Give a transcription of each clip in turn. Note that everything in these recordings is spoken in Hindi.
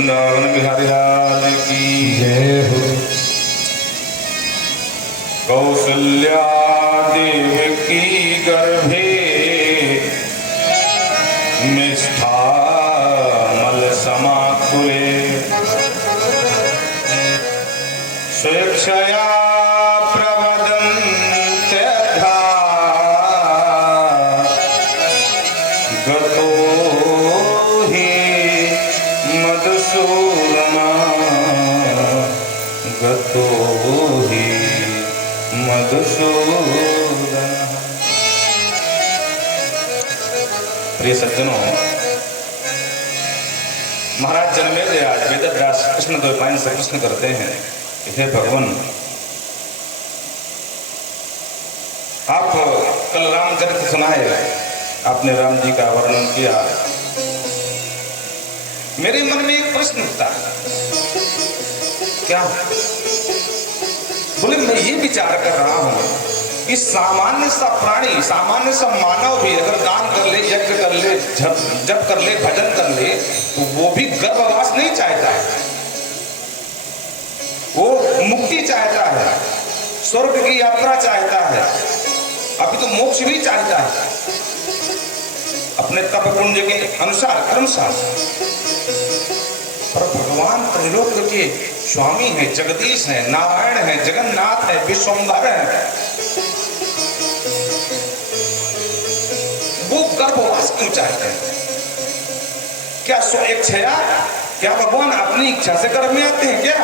वृंदावन बिहारी लाल की जय हो। कौसल्या देव की गर्भे मिष्ठा मल समाकुले स्वेच्छया प्रवदन्त्यथा गतो हि मधुसूदना गतो हि मधुसूदना। प्रिय सज्जनों, महाराज जनमेजय आज वेदव्यास कृष्ण द्वैपायन से प्रश्न करते हैं, हे भगवान, आप कल रामचरित सुनाए, आपने राम जी का वर्णन किया। मेरे मन में एक प्रश्न उठता, क्या बोले, मैं ये विचार कर रहा हूं कि सामान्य सा प्राणी, सामान्य सा मानव भी अगर दान कर ले, यज्ञ कर ले, जप कर ले, भजन कर ले, तो वो भी गर्भवास नहीं चाहता है। वो मुक्ति चाहता है, स्वर्ग की यात्रा चाहता है, अभी तो मोक्ष भी चाहता है अपने तप पुण्य के अनुसार, क्रमशः। पर भगवान त्रिलोक के स्वामी है, जगदीश है, नारायण है, जगन्नाथ है, विश्वम्भर है, वो गर्भवास क्यों चाहते हैं? क्या स्वेच्छया? क्या भगवान अपनी इच्छा से गर्भ में आते हैं क्या?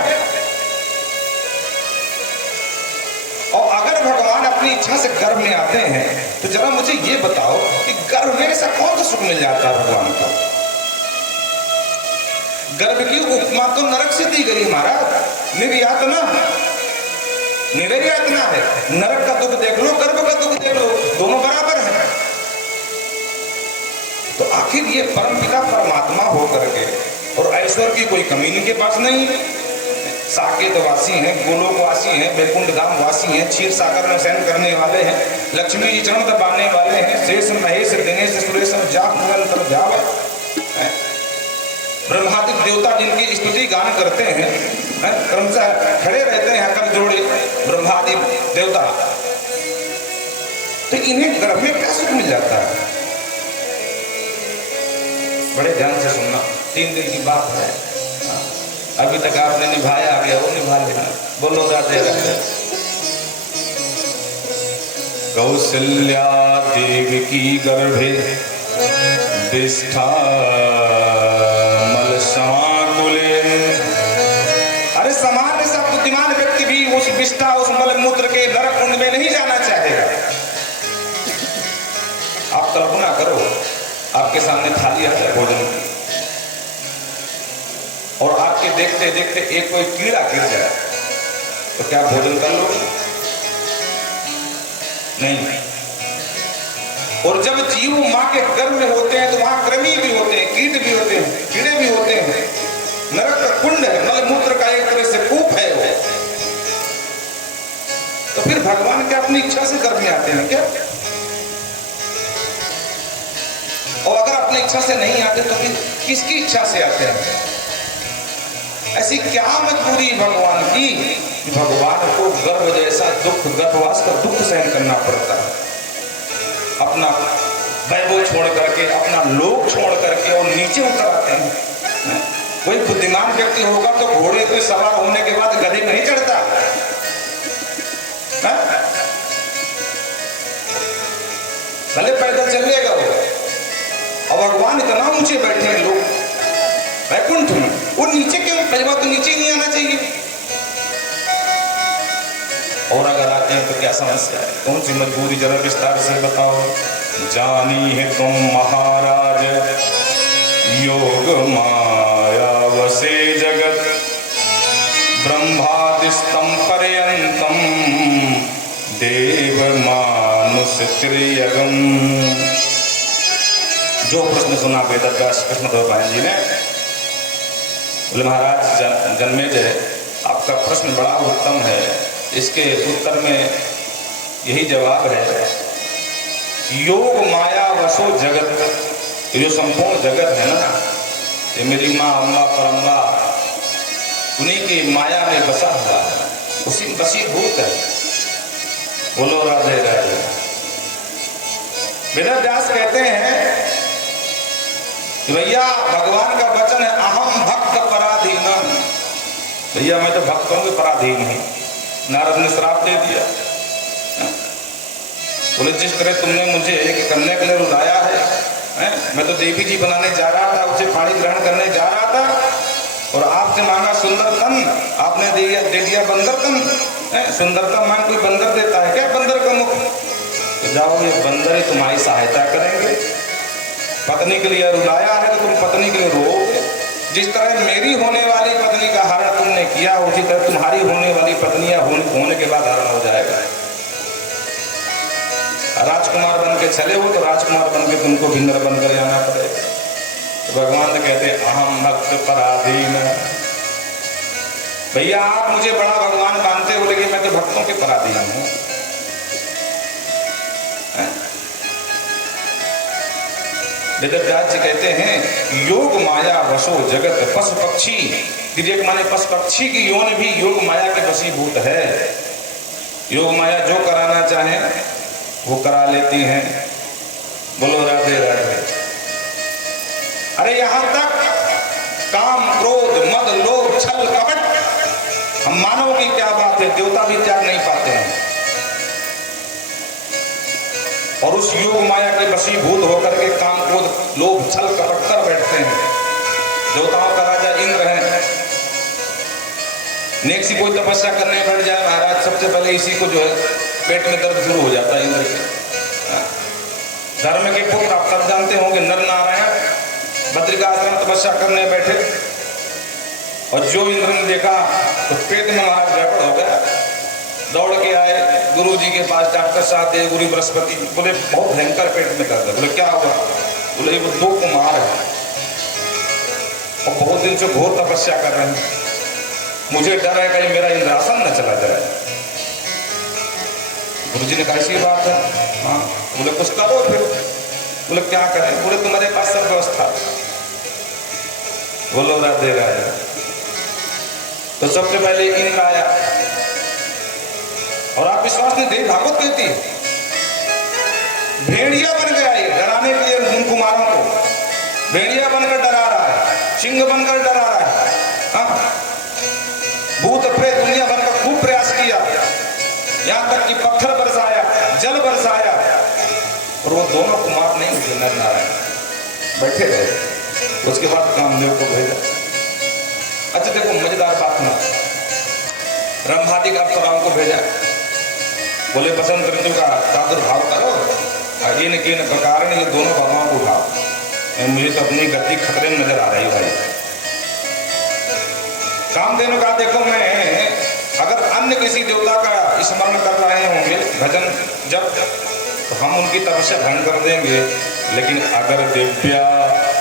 और अगर भगवान अपनी इच्छा से गर्भ में आते हैं तो जरा मुझे ये बताओ कि गर्भ में ऐसा कौन सा सुख मिल जाता है भगवान को? गर्भ की उपमा तो नरक से दी गई महाराज। निर्यातना, निर्यातना है। नरक का दुख देख लो, गर्भ का दुख देख लो, दोनों बराबर है। तो आखिर ये परमपिता परमात्मा हो करके और ऐश्वर्य की कोई कमी इनके पास नहीं, साकेत वासी हैं, गोलोक वासी हैं, वैकुंठ धाम वासी हैं, क्षीर सागर में शयन करने वाले हैं, लक्ष्मी जी चरण दबाने वाले हैं, शेष महेश दिनेश सुरेश जाप निरंतर जाप। ब्रह्मादि देवता जिनकी स्तुति गान करते हैं, क्रमशः खड़े रहते हैं कर जोड़े ब्रह्मादि देवता, तो इन्हें गर्भ में क्या सुख मिल जाता है? बड़े ध्यान से सुनना, 3 दिन की बात है, अभी तक आपने निभाया, आगे वो निभा लेना। बोलो राधे राधे। कौसल्या देव की गर्भे विष्ठा मल समाकुले। अरे सामान्य सा बुद्धिमान व्यक्ति भी उस विष्ठा, उस मल मूत्र के नरक कुंड में नहीं जाना चाहेगा। आप कल्पना करो, आपके सामने थाली आ जाए भोजन की, और आपके देखते देखते एक कोई कीड़ा गिर जाए, तो क्या भोजन कर लोगे? नहीं। और जब जीव मां के गर्भ में होते हैं तो वहां कृमि भी होते हैं, कीट भी होते हैं, कीड़े भी होते हैं। नरक का कुंड है, मल मूत्र का एक तरह से कूप है वो। तो फिर भगवान क्या अपनी इच्छा से गर्भ में आते हैं क्या? और अगर अपनी इच्छा से नहीं आते तो फिर किसकी इच्छा से आते हैं? ऐसी क्या मजबूरी भगवान की कि भगवान को गर्भ जैसा दुख, गर्भवास का दुख सहन करना पड़ता है? अपना वैभव छोड़ करके, अपना लोक छोड़ करके और नीचे उतर आते हैं। कोई बुद्धिमान व्यक्ति होगा तो घोड़े पे सवार होने के बाद गधे नहीं चढ़ता, भले पैदल चलेगा वो। और भगवान इतना ऊंचे बैठे हैं लोग वैकुंठ में, वो नीचे क्यों? पहली बात तो नीचे नहीं आना चाहिए। और अगर आते हैं तो क्या समस्या है? कौन सी मजबूरी, जरा विस्तार से बताओ। जानी है तुम महाराज योग माया वसे जगत, ब्रह्मादिस्तम पर्यंतम देव मानुष त्रियगम। जो प्रश्न सुना वेदव्यास कृष्ण द्वैपायन जी ने, बोले महाराज जनमेजय, आपका प्रश्न बड़ा उत्तम है। इसके उत्तर में यही जवाब है, योग माया वसो जगत, जो संपूर्ण जगत है ना, ये मेरी माँ अम्मा परम्बा उन्हीं की माया में बसा हुआ है, उसी में बसीभूत है। बोलो राधे राधे। वेद व्यास कहते हैं कि भैया भगवान का वचन है अहम भक्त पराधीनम। भैया मैं तो भक्तों के पराधीन हूं। नारद ने श्राप दे दिया। बोले जिस तरह तुमने मुझे एक कन्या के लिए रुलाया है, मैं तो देवी जी बनाने जा रहा था, उसे पाणी ग्रहण करने जा रहा था और आपसे मांगा सुंदर तन, आपने दे दिया बंदर तन। सुंदरता मांग कोई बंदर देता है क्या? बंदर का मुख। तो जाओ ये बंदर ही तुम्हारी सहायता करेंगे। पत्नी के लिए रुलाया है तो तुम पत्नी के लिए रोओगे। जिस तरह मेरी होने वाली पत्नी का हरण तुमने किया, उसी तरह तुम्हारी होने वाली पत्नियां होने के बाद हरण हो जाएगा। राजकुमार बन के चले हो तो राजकुमार बन के तुमको भी नर बन कर जाना पड़ेगा। तो भगवान ने कहते अहम भक्त पराधीन। भैया आप मुझे बड़ा भगवान मानते हो, लेकिन मैं तो भक्तों के पराधीन हूं। वेदव्यास जी कहते हैं योग माया वशो जगत पशु पक्षी। तिर्यक माने पशु पक्षी की योन भी योग माया के वशीभूत है। योग माया जो कराना चाहे वो करा लेती हैं। बोलो राधे राधे। अरे यहां तक काम क्रोध मद लोभ छल कपट, हम मानव की क्या बात है, देवता भी त्याग नहीं पाते हैं और उस योग माया के वशीभूत होकर के काम क्रोध लोभ छल कपट कर बैठते हैं। देवताओं का राजा इंद्र है, नेक सी कोई तपस्या करने बैठ जाए महाराज, सबसे पहले इसी को जो है पेट में दर्द शुरू हो जाता है इंद्र के। धर्म के पुत्र आप सब जानते होंगे, नर नारायण बद्रिकाश्रम तपस्या करने बैठे और जो इंद्र ने देखा तो पेट में महाराज गड़बड़ हो गया। दौड़ के आए गुरु जी के पास, डॉक्टर साहब देव गुरु बृहस्पति। बोले बहुत भयंकर पेट में दर्द है। बोले क्या हुआ? बोले वो 2 कुमार है और बहुत दिन से घोर तपस्या कर रहे हैं, मुझे डर है कहीं मेरा इंद्रासन न चला जाए। गुरु जी ने कहा ऐसी बात है? हाँ। बोले कुछ करो फिर। बोले क्या करें? बोले तुम्हारे पास सब व्यवस्था। बोलो राधे राधे। तो सबसे पहले इंद्र आया और आप विश्वास नहीं, देवी भागवत कहती है भेड़िया बन गया ये डराने के लिए उन कुमारों को। भेड़िया बनकर डरा रहा है, सिंह बनकर डरा रहा है। हाँ? भूत प्रेत दुनिया भर का खूब प्रयास किया, यहां तक कि पत्थर बरसाया, जल बरसाया और वो दोनों कुमार नहीं हुए। नर नारायण बैठे रहे। उसके बाद कामदेव को भेजा। अच्छा देखो मजेदार बात ना, ब्रह्मादि का अप्सराओं को भेजा। बोले बसंत ऋतु का प्रादुर्भाव करो, इन प्रकार ने ये दोनों भगवान को उठाओ। मुझे तो अपनी गति खतरे में नजर आ रही भाई। कामदेव ने कहा देखो मैं अगर अन्य किसी देवता का स्मरण कर रहे होंगे भजन जब, तो हम उनकी तपस्या भंग कर देंगे, लेकिन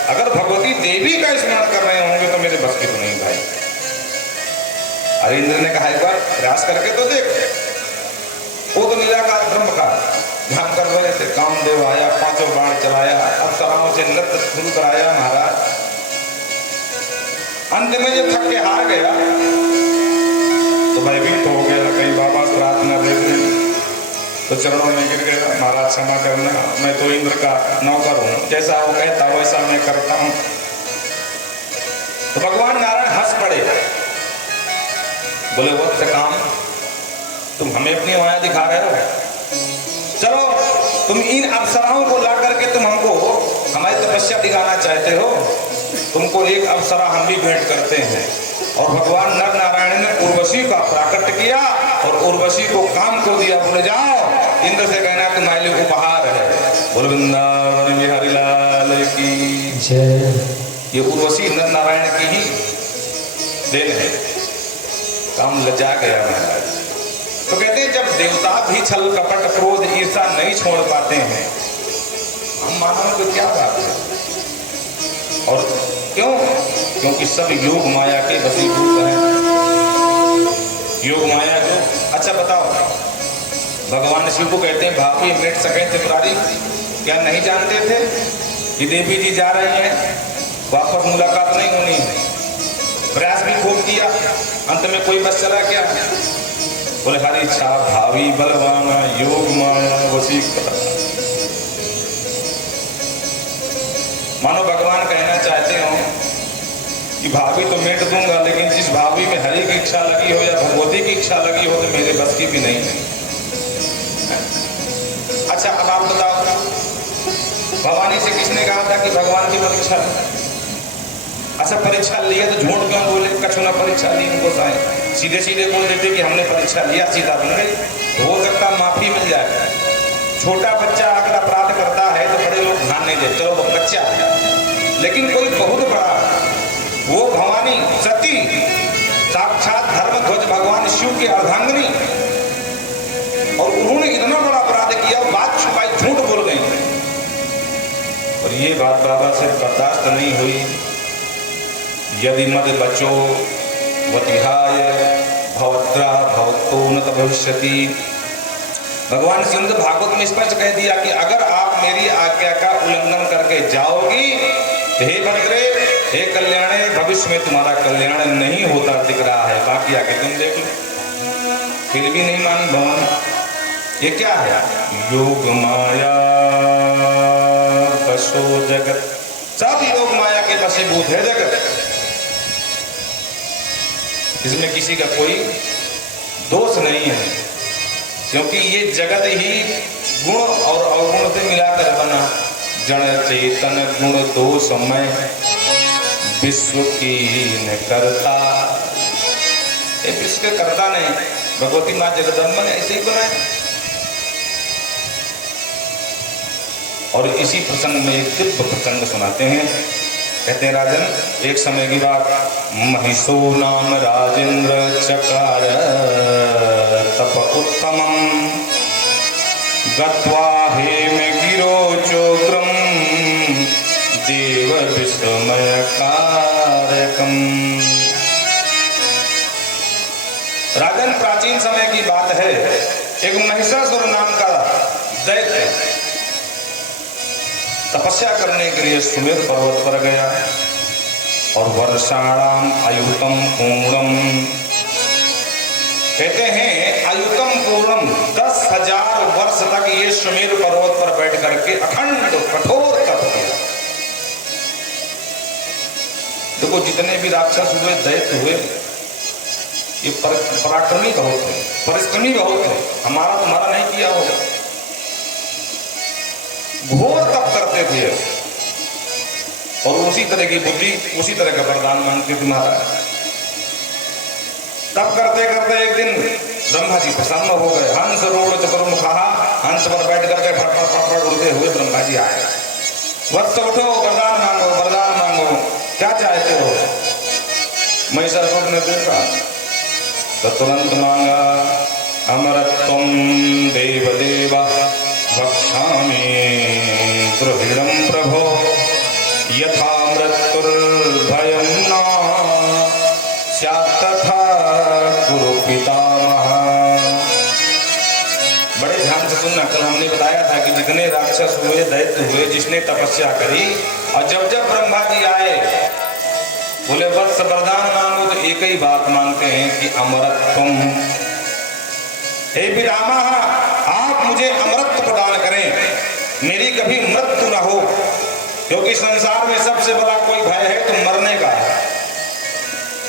अगर भगवती देवी का स्मरण कर रहे होंगे तो मेरे बस की तो नहीं भाई। अरे इंद्र ने कहा एक बार प्रयास करके तो देख। वो तो निराकार ब्रह्म का ध्यान कर रहे थे। कामदेव आया, 5 बाण चलाया, अप्सराओं से नृत्य शुरू कराया महाराज। अंत में जब थक के हार गया तो भयभीत हो गया, कहीं बाबा प्रार्थना दे दें तो चरणों में गिर गया। महाराज क्षमा करना, मैं तो इंद्र का नौकर हूं, जैसा वो कहता वैसा मैं करता हूं। तो भगवान नारायण हंस पड़े। बोले वक्त काम तुम हमें अपनी माया दिखा रहे हो, चलो तुम इन अप्सराओं को ला करके तुम हमको हमारी तपस्या दिखाना चाहते हो, तुमको एक अप्सरा हम भी भेंट करते हैं। और भगवान नर नारायण ने उर्वशी का प्राकट्य किया और उर्वशी को काम कर दिया। बोले जाओ इंद्र से कहना तुम्हारे लिए उपहार है। बोल वृंदावन बिहारी लाल की जय। ये उर्वशी नर नारायण की ही देन है। काम लजा गया महाराज। तो कहते हैं जब देवता भी छल कपट क्रोध ईर्षा नहीं छोड़ पाते हैं, हम मानव को क्या बात है? और क्यों? क्योंकि सब योग माया के वशीभूत हैं। योग माया जो, अच्छा बताओ भगवान शिव को कहते हैं भाभी मिट सके त्रिपुरारी, क्या नहीं जानते थे कि देवी जी जा रही हैं वापस मुलाकात नहीं होनी। प्रयास भी खूब किया, अंत में कोई बस चला क्या? बोले हरी इच्छा भावी बलवाना योग माया वशीकरण। मानो भगवान कहना चाहते हो कि भाभी तो मिट दूंगा, लेकिन जिस भाभी में हरि की इच्छा लगी हो या भगवती की इच्छा लगी हो तो मेरे बस की भी नहीं है। अच्छा अब आप बताओ, भवानी से किसने कहा था कि भगवान की परीक्षा? अच्छा परीक्षा लिया तो झूठ क्यों बोले? कछु ना परीक्षा ली उनको साए, सीधे सीधे बोल देते कि हमने परीक्षा लिया, सीधा बन गई। हो सकता माफी मिल जाए। छोटा बच्चा अगर अपराध करता है तो बड़े लोग ध्यान नहीं देते, चलो वो बच्चा है। लेकिन कोई बहुत बड़ा, वो भवानी सती साक्षात धर्मध्वज भगवान शिव की अर्धांगिनी, और उन्होंने इतना बड़ा अपराध किया, बात छुपाई, झूठ बोल गई। और ये बात बाबा से बर्दाश्त नहीं हुई। यदि मद बचो वतिहाय भवद्रा भवतो न भविष्यति। भगवान श्रीमद् भागवत में स्पष्ट कह दिया कि अगर आप मेरी आज्ञा का उल्लंघन करके जाओगी, हे भद्रे, हे कल्याणे, भविष्य में तुम्हारा कल्याण नहीं होता दिख रहा है। बाकी आगे तुम देख लो। फिर भी नहीं मानी भगवान। ये क्या है? योग माया बसो जगत। सब योग माया के वशीभूत है जगत, इसमें किसी का कोई दोष नहीं है, क्योंकि ये जगत ही गुण और अवगुण से मिलाकर बना। जड़ चेतन गुण दोषमय विश्व की न करता। ये विश्व के करता नहीं, भगवती माँ जगदम्बा ने ऐसे ही बनाया। और इसी प्रसंग में एक दिव्य प्रसंग सुनाते हैं। कहते हैं राजन, एक समय की बात, महिषो नाम राजेंद्र चकार तप उत्तमम गत्वा हेम गिरोचोग्रम देव विस्मय कारकम। राजन, प्राचीन समय की बात है, एक महिषासुर नाम का दैत्य तपस्या करने के लिए सुमेर पर्वत पर गया और वर्षाणाम आयुतम पूर्णम, कहते हैं आयुतम पूर्णम, 10,000 वर्ष तक ये सुमेर पर्वत पर बैठ करके अखंड कठोर तप किया। देखो जितने भी राक्षस हुए, दैत्य हुए, ये पराक्रमी बहुत है, परिश्रमी बहुत है। हमारा तुम्हारा नहीं किया होगा। घोर तप करते थे और उसी तरह की बुद्धि, उसी तरह का वरदान मांगते तुम्हारा। तप करते करते एक दिन ब्रह्मा जी प्रसन्न हो गए। हंस रूढ़ चतुर्मुखा, हंस पर बैठ करके फटफट फटफट उड़ते हुए ब्रह्मा जी आए। वत्स उठो, वरदान मांगो, वरदान मांगो, क्या चाहते हो? महिषासुर ने देखा तो तुरंत मांगा, अमरत्वम देवदेवा वक्षामि गृहीणं प्रभो यथा मृत्युर्भयं न स्यात् तथा कुरु पितामह। बड़े ध्यान से सुनना, कल हमने बताया था कि जितने राक्षस हुए, दैत्य हुए, जिसने तपस्या करी, और जब जब ब्रह्मा जी आए बोले वत्स वरदान मांगो, तो एक ही बात मांगते हैं कि अमरत्वम, हे पितामह आप मुझे अमरत्व प्रदान करें, मेरी कभी मृत्यु न हो, क्योंकि संसार में सबसे बड़ा कोई भय है तो मरने का है,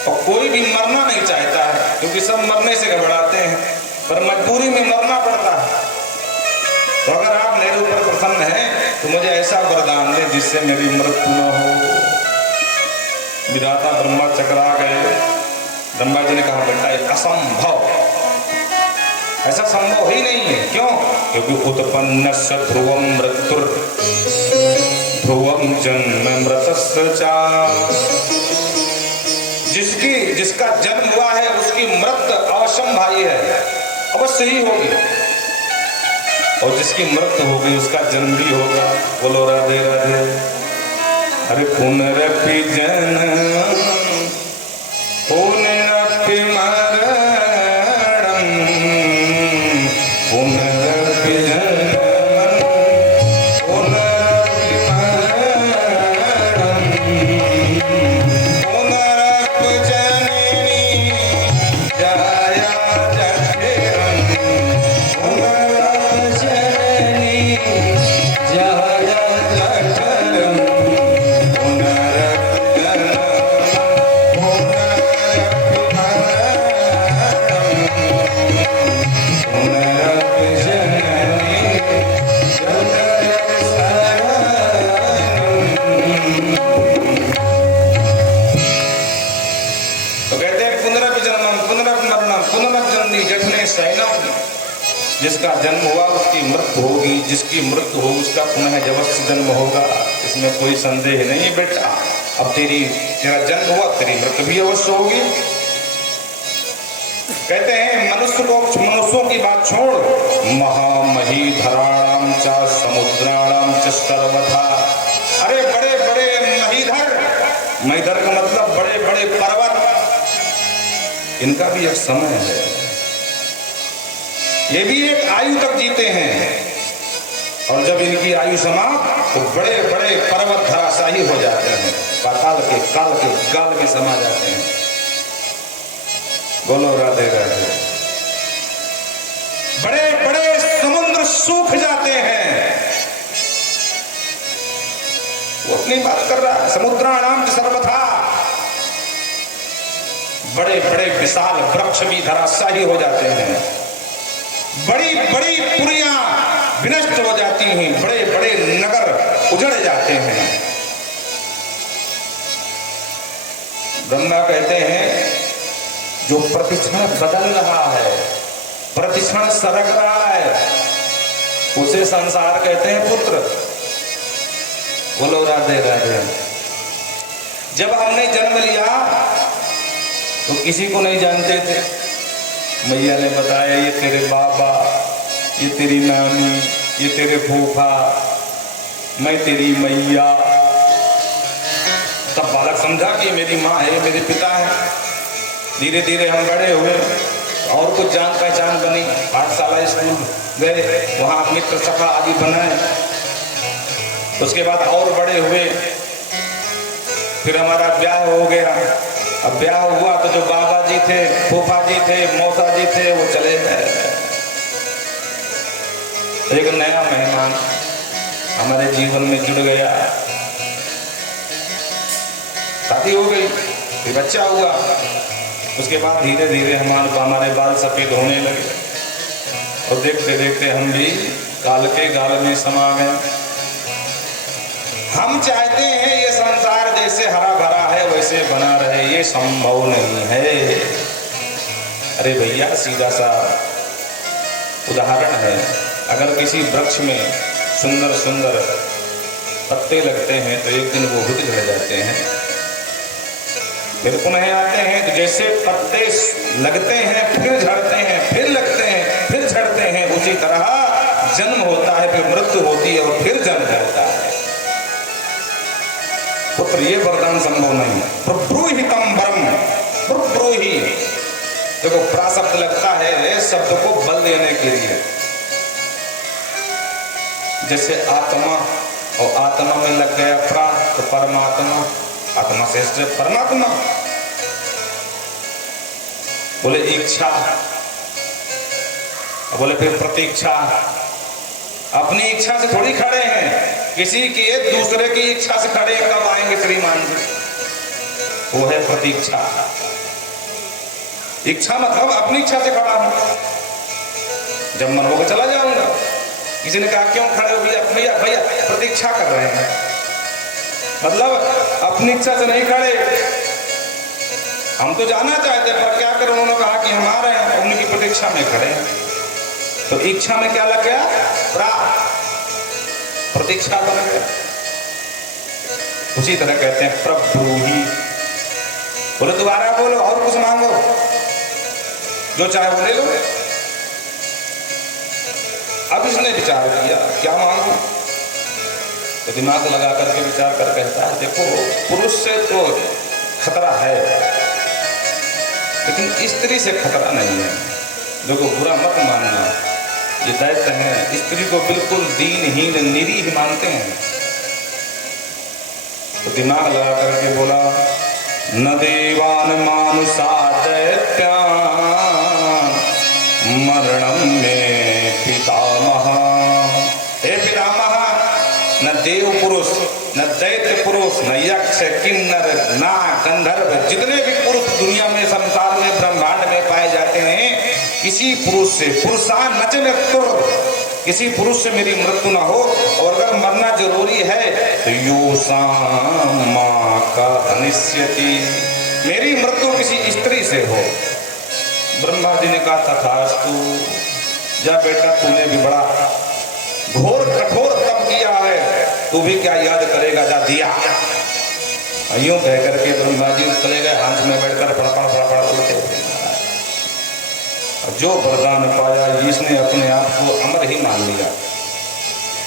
और कोई भी मरना नहीं चाहता है, क्योंकि सब मरने से घबराते हैं, पर मजबूरी में मरना पड़ता है। तो अगर आप मेरे ऊपर प्रसन्न हैं तो मुझे ऐसा वरदान दें जिससे मेरी मृत्यु न हो। विधाता ब्रह्मा चकरा गए। ब्रह्मा जी ने कहा, बेटा ये असंभव, ऐसा संभव ही नहीं है। क्यों? क्योंकि उत्पन्न ध्रुवम मृत्युर ध्रुवम जन्म मृतस्य च। जिसका जन्म हुआ है उसकी मृत्यु अवश्यंभावी है, अवश्य ही होगी, और जिसकी मृत्यु होगी उसका जन्म भी होगा। बोलो राधे राधे। अरे पुनरपि जनन पुनरपि मरणं पुनरपि जनन पुनरपि मरणं शयनम, जिसका जन्म हुआ उसकी मृत्यु होगी, जिसकी मृत्यु हो उसका पुनः अवश्य जन्म होगा, इसमें कोई संदेह नहीं बेटा। अब तेरा जन्म हुआ, तेरी मृत्यु भी अवश्य होगी। कहते हैं मनुष्यों की बात छोड़, महामही धराणाम च समुद्राणाम च सर्वथा। अरे बड़े बड़े महीधर, महीधर का मतलब बड़े बड़े पर्वत, इनका भी एक समय है, ये भी एक आयु तक जीते हैं, और जब इनकी आयु समाप्त तो बड़े बड़े पर्वत धराशायी हो जाते हैं, पाताल के काल के गाल में समा जाते हैं। बोलो राधे राधे। बड़े बड़े समुद्र सूख जाते हैं। वो अपनी बात कर रहा है, समुद्राणाम च सर्वथा। बड़े बड़े विशाल वृक्ष भी धराशायी हो जाते हैं, बड़ी बड़ी पुरियां विनष्ट हो जाती हैं, बड़े बड़े नगर उजड़ जाते हैं। ब्रह्मा कहते हैं जो प्रतिक्षण बदल रहा है, प्रतिक्षण सरक रहा है, उसे संसार कहते हैं पुत्र। बोलो राधे राधे। जब हमने जन्म लिया तो किसी को नहीं जानते थे, मैया ने बताया ये तेरे बाबा, ये तेरी नानी, ये तेरे फूफा, मैं तेरी मैया। तब बालक समझा कि मेरी माँ है, मेरे पिता है। धीरे धीरे हम बड़े हुए और कुछ जान पहचान बनी, पाठशाला स्कूल गए, वहाँ मित्र सखा आदि बनाए। उसके बाद और बड़े हुए, फिर हमारा ब्याह हो गया। अब ब्याह हुआ तो जो बाबा जी थे, फूफा जी थे, मौसा जी थे, वो चले गए। एक नया मेहमान हमारे जीवन में जुड़ गया, शादी हो गई, फिर बच्चा हुआ। उसके बाद धीरे धीरे हमारे बाल सफेद होने लगे, और देखते देखते हम भी काल के गाल में समा गए। हम चाहते हैं ये संसार जैसे हरा भरा है वैसे बना रहे, ये संभव नहीं है। अरे भैया सीधा सा उदाहरण है, अगर किसी वृक्ष में सुंदर सुंदर पत्ते लगते हैं तो एक दिन वो खुद झड़ जाते हैं, फिर पुनः आते हैं। तो जैसे पत्ते लगते हैं फिर झड़ते हैं, फिर लगते हैं फिर झड़ते हैं, उसी तरह जन्म होता है, फिर मृत्यु होती है और फिर जन्म होता है। पुत्र ये वरदान संभव नहीं है। प्रब्रूहितम वरम, प्रब्रूहि देखो प्राशब्द लगता है शब्द को बल देने के लिए। जैसे आत्मा, और आत्मा में लग गया प्रा, तो परमात्मा, आत्मा से परमात्मा। बोले इच्छा, बोले फिर प्रतीक्षा। अपनी इच्छा से थोड़ी खड़े हैं, किसी की दूसरे की इच्छा से खड़े, कब आएंगे श्रीमान जी, वो है प्रतीक्षा। इच्छा मतलब अपनी इच्छा से खड़ा हूं, जब मन होगा चला जाऊंगा। किसी ने कहा क्यों खड़े हो भैया? भैया भैया प्रतीक्षा कर रहे हैं, मतलब अपनी इच्छा से नहीं खड़े। हम तो जाना चाहते पर क्या करें, उन्होंने कहा कि हम आ रहे हैं, उनकी प्रतीक्षा में खड़े हैं। तो इच्छा में क्या लग गया? प्रतीक्षा बन गया। उसी तरह कहते हैं प्रब्रूहि। बोले दोबारा बोलो और कुछ मांगो, जो चाहे वो ले लो। अब इसने विचार किया क्या मांगू, तो दिमाग लगा करके विचार कर कहता है देखो पुरुष से तो खतरा है, लेकिन स्त्री से खतरा नहीं है। देखो बुरा मत मानना, ये दैत्य हैं, स्त्री को बिल्कुल दीनहीन निरीह मानते हैं। तो दिमाग लगा करके बोला न देवान मानुषा दैत्यान मरणम में पितामह। हे पितामह, न देव पुरुष, न दैत्य पुरुष, न यक्ष, किन्नर, नाग, गंधर्व, जितने भी पुरुष दुनिया में, संसार में, ब्रह्मांड में पाए जाते हैं, किसी पुरुष से पुरुषान नचन किसी पुरुष से मेरी मृत्यु ना हो। और अगर मरना जरूरी है तो योषाम मां का अनिश्यति, मेरी मृत्यु किसी स्त्री से हो। ब्रह्मा जी ने कहा तथास्तु, जा बेटा तूने भी बड़ा घोर कठोर तप किया है, तू भी क्या याद करेगा, जा दिया। यूं कह करके ब्रह्मा जी चले गए, हंस में बैठकर फड़फड़ फड़फड़ उड़ते हुए। जो वरदान पाया इसने अपने आप को अमर ही मान लिया।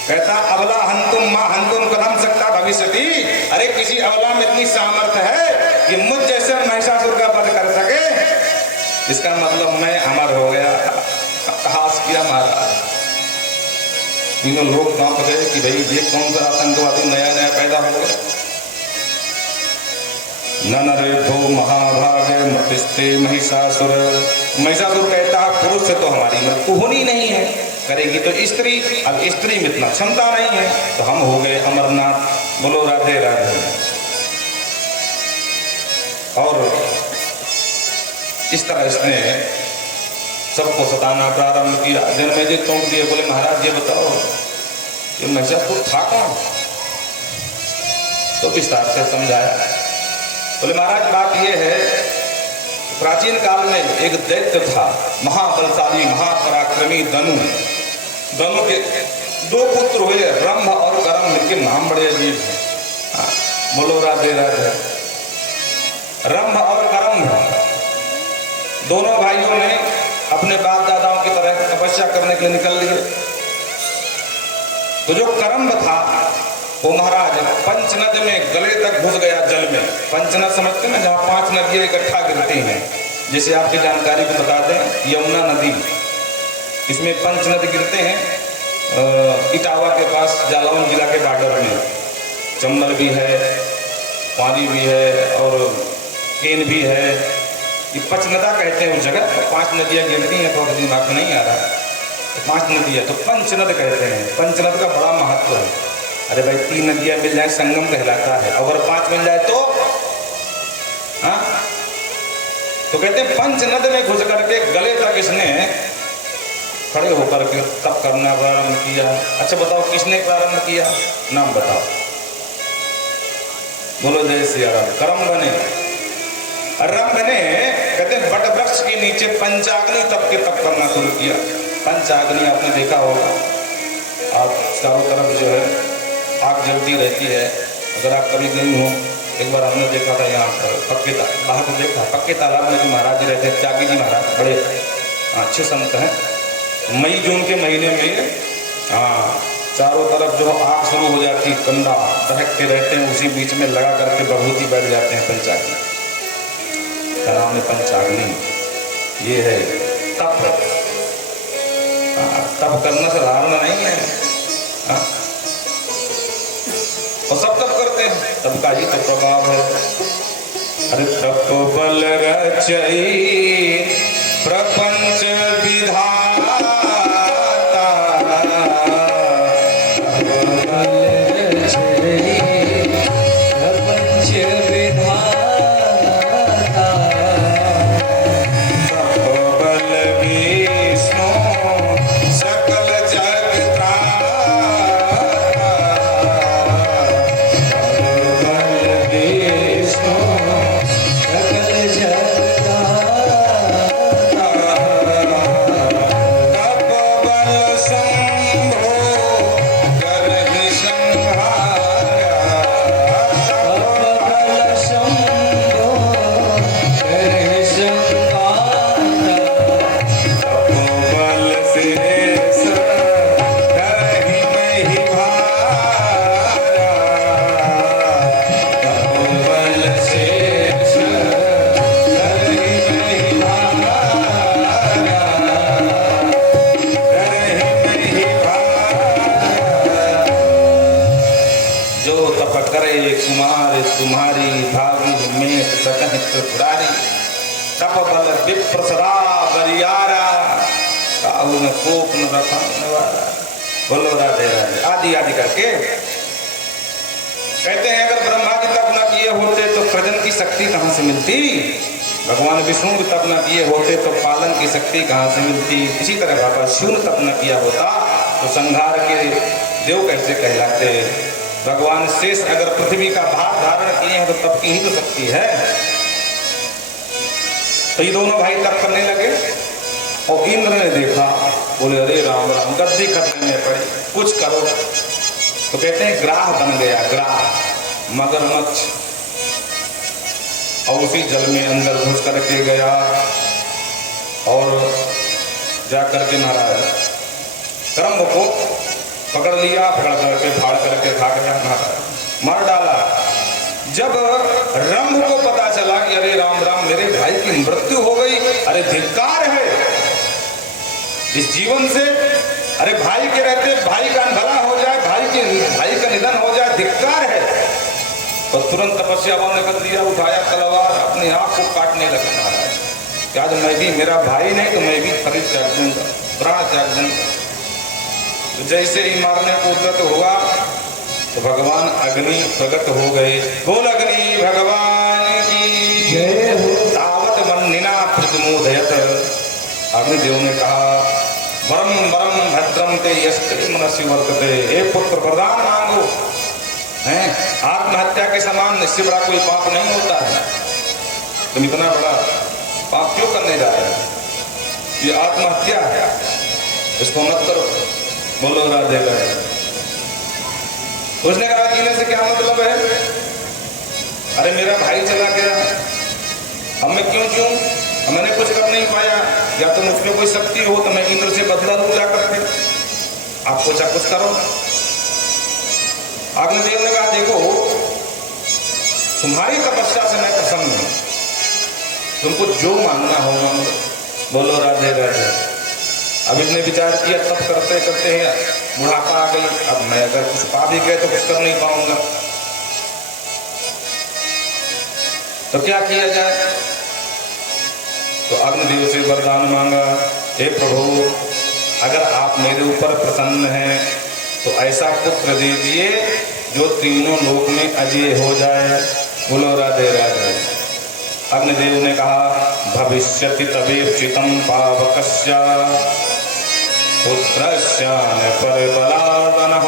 कहता अबला हंतुम मां हंतुम कदम सकता भविष्यति। अरे किसी अबला में इतनी सामर्थ्य है कि मुझ जैसे महिषासुर का वध कर सके, इसका मतलब मैं अमर हो गया। कहास किया महाराज। तीनों लोग कांप गए कि भाई ये कौन सा आतंकवादी नया नया पैदा हो गया। ननरेभो महाभागे मतिस्ते महिषासुर। महिषासुर कहता पुरुष से तो हमारी मृत्यु होनी नहीं है, करेगी तो स्त्री, अब स्त्री में इतना क्षमता नहीं है, तो हम हो गए अमरनाथ। बोलो राधे राधे। और इस तरह इसने सबको सताना प्रारंभ किया। जन्मेजय टोंक दिए, बोले महाराज ये बताओ ये महिषासुर था कौन? तो विस्तार से समझाया। बोले महाराज बात ये है, प्राचीन काल में एक दैत्य था, महाबलशाली महापराक्रमी दनु। दनु के दो पुत्र हुए, रंभ और करम। इनके नाम बड़े अजीब हैं। बोलो राधे राधे। रंभ और करम दोनों भाइयों ने अपने बाप दादाओं की तरह तपस्या करने के लिए निकल लिए। तो जो करम्ब था वो महाराज पंचनद में गले तक घुस गया जल में। पंचनद समझते हैं ना, जहाँ 5 नदियां इकट्ठा गिरती हैं। जैसे आपकी जानकारी को बता दें, यमुना नदी, इसमें पंचनद गिरते हैं इटावा के पास, जालौन जिला के बॉर्डर में। चंबल भी है, पानी भी है और केन भी है। ये पंचनदा कहते हैं उस जगह। तो 5 नदियां गिरती हैं, तो दिमाग में नहीं आ रहा। तो 5 नदियां तो पंचनद कहते हैं। पंचनद का बड़ा महत्व है। अरे भाई 3 नदियां मिल जाए संगम कहलाता है, अगर 5 मिल जाए तो हाँ। तो कहते हैं पंचनद में घुस करके गले तक इसने खड़े होकर के तप करना प्रारंभ किया। अच्छा बताओ किसने प्रारंभ किया, नाम बताओ। बोलो जय सिया राम। करम्ब ने। रंभ ने कहते हैं बट वृक्ष के नीचे पंचाग्नि तप के तप करना शुरू किया। पंचाग्नि आपने देखा होगा, आप चारों तरफ जो है आग जलती रहती है। अगर आप कभी गई हो, एक बार हमने देखा था यहाँ पर पक्के बाहर को देखा, पक्के तालाब में जो महाराज जी रहते हैं, त्यागी जी महाराज, बड़े अच्छे संत हैं। मई जून के महीने में चारों तरफ जो आग शुरू हो जाती, कंधा दहकते रहते हैं, उसी बीच में लगा करके बभूति बैठ जाते हैं। पंचाग्नि का नाम है पंचाग्नि। ये है तप। तप करना साधारण नहीं है। और सब तप करते हैं, तब का ही तो प्रभाव है। अरे तप बल रचई प्रपंच विधाता, प्रपंच विधाता, तप बल विष्णु सकल जग तुम्हारी भागी में सकह त्रिपुरारी। तप बल विप्र सदा बरियारा, काहू में कोप न रखने वाला। बोलो राधे राधे। आदि आदि करके कहते हैं अगर ब्रह्मा जी तप न किए होते तो प्रजन की शक्ति कहाँ से मिलती, भगवान विष्णु भी तप न किए होते तो पालन की शक्ति कहाँ से मिलती। इसी तरह बाबा शिव ने तप न किया होता तो संहार के देव कैसे कहलाते। भगवान शेष अगर पृथ्वी का भार धारण किए हैं तो तब की ही तो शक्ति है। तो ये दोनों भाई तर्क करने लगे और इंद्र ने देखा, बोले अरे राम राम, गद्दी खतरे में पड़ी, कुछ करो। तो कहते हैं ग्राह बन गया, ग्राह मगरमच्छ, और उसी जल में अंदर घुस करके गया और जा करके महाराज रंभ को पकड़ लिया, पकड़ करके फाड़ करके खा गया, मार डाला। जब रंभ को पता चला कि अरे राम राम, मेरे भाई की मृत्यु हो गई, अरे धिक्कार है इस जीवन से, अरे भाई के रहते भाई का भला हो जाए, भाई का निधन हो जाए, धिक्कार है। और तुरंत तपस्या ने कर दिया, उठाया तलवार, अपने आप को काटने लगा महाराज कि आज मैं भी, मेरा भाई नहीं तो मैं भी शरीर त्याग दूंगा, प्राण त्याग दूंगा। तो जैसे ही मारने को उद्यत हुआ तो भगवान अग्नि प्रकट हो गए। बोल अग्नि भगवान की जय हो। तावत वन्निना प्रतिमोदयत, अग्निदेव ने कहा वरम वरम भद्रम ते यस्ते मनसि वर्तते, हे पुत्र वरदान मांगो, हैं आत्महत्या के समान इससे बड़ा कोई पाप नहीं होता है, तुम इतना बड़ा पाप क्यों करने जा रहे हो, ये आत्महत्या है, इसको मत करो। बोलो राधे राधे। उसने कहा जीने से क्या मतलब है, अरे मेरा भाई चला गया, अब मैं क्यों जीऊं, मैंने कुछ कर नहीं पाया, या तो मुझमें कोई शक्ति हो तो मैं इंद्र से बदला लूं जाकर के, आप कुछ करो। अग्निदेव ने कहा देखो तुम्हारी तपस्या से मैं प्रसन्न हूं, तुमको जो मांगना हो मांगो। बोलो राधे राधे। अब इसने विचार किया, तब करते करते हैं बुढ़ापा आ गई, अब मैं अगर कुछ पा भी गए तो कुछ कर नहीं पाऊंगा, तो क्या किया जाए। तो अग्निदेव से वरदान मांगा, हे प्रभु अगर आप मेरे ऊपर प्रसन्न हैं तो ऐसा पुत्र दीजिए जो तीनों लोक में अजय हो जाए। बोलो राधे राधे। अग्निदेव ने कहा भविष्यति तवेक्षितं पावकस्य पुत्रस्य परबलार्दनः,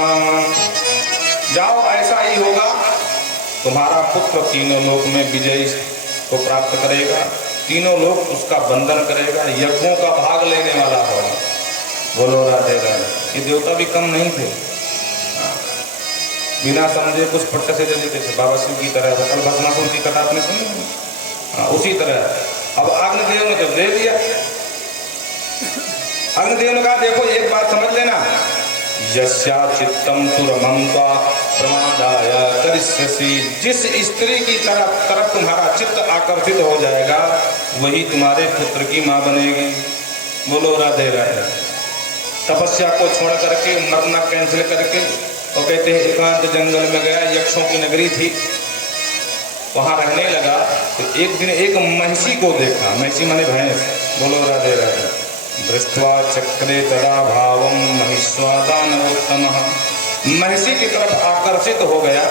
जाओ ऐसा ही होगा, तुम्हारा पुत्र तीनों लोक में विजय को प्राप्त करेगा, तीनों लोग उसका बंधन करेगा, यज्ञों का भाग लेने वाला होगा। बोलो राधे राधे। ये देवता भी कम नहीं थे, बिना समझे कुछ पट्ट से दे देते थे, बाबा शिव की तरह। कल भस्मासुर की कथा आपने सुनी, उसी तरह। अब अग्निदेव ने जब दे दिया, अग्निदेव ने कहा देखो एक बात समझ लेना, यस्या चित्तम तुरमं त्वा प्रमादाय करिष्यसि, जिस स्त्री की तरफ तुम्हारा चित्त आकर्षित हो जाएगा वही तुम्हारे पुत्र की मां बनेगी। बोलो राधे राधे। तपस्या को छोड़ करके, मरना कैंसिल करके, और कहते हैं एकांत जंगल में गया, यक्षों की नगरी थी, वहां रहने लगा। तो एक दिन एक महिषी को देखा, महिषी माने भैंस। बोलो राधे राधे। दृष्ट्वा चक्रे तदा भावम महिष्वादानवोत्तमः, महिषी की तरफ आकर्षित हो गया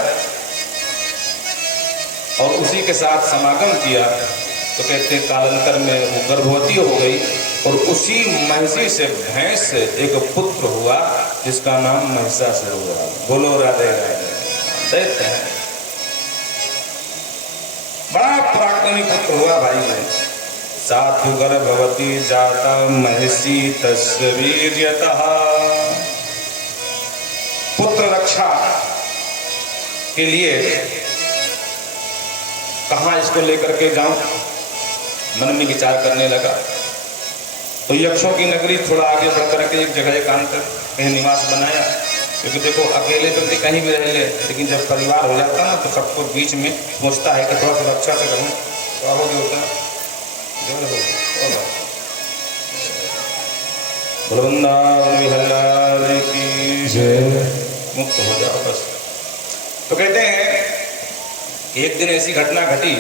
और उसी के साथ समागम किया। तो कहते कालांतर में वो गर्भवती हो गई और उसी महिषी से भैंस से एक पुत्र हुआ जिसका नाम महिषासुर हुआ। बोलो राधे राधे। देखते हैं बड़ा पराक्रमी पुत्र हुआ भाई में। साधु गर्भवती जाता महिषी तस्य वीर्यतः, पुत्र रक्षा के लिए कहाँ इसको लेकर के जाऊं, मन में विचार करने लगा। तो यक्षों की नगरी थोड़ा आगे बढ़ करके एक जगह एकांत कहीं निवास बनाया, क्योंकि देखो अकेले तो कहीं भी रह ले, लेकिन जब परिवार हो जाता ना तो सबको बीच में सोचता है कि थोड़ा सुरक्षा से रहूं, तो हो होता है मुक्त हो जाओ बस। तो कहते हैं एक दिन ऐसी घटना घटी,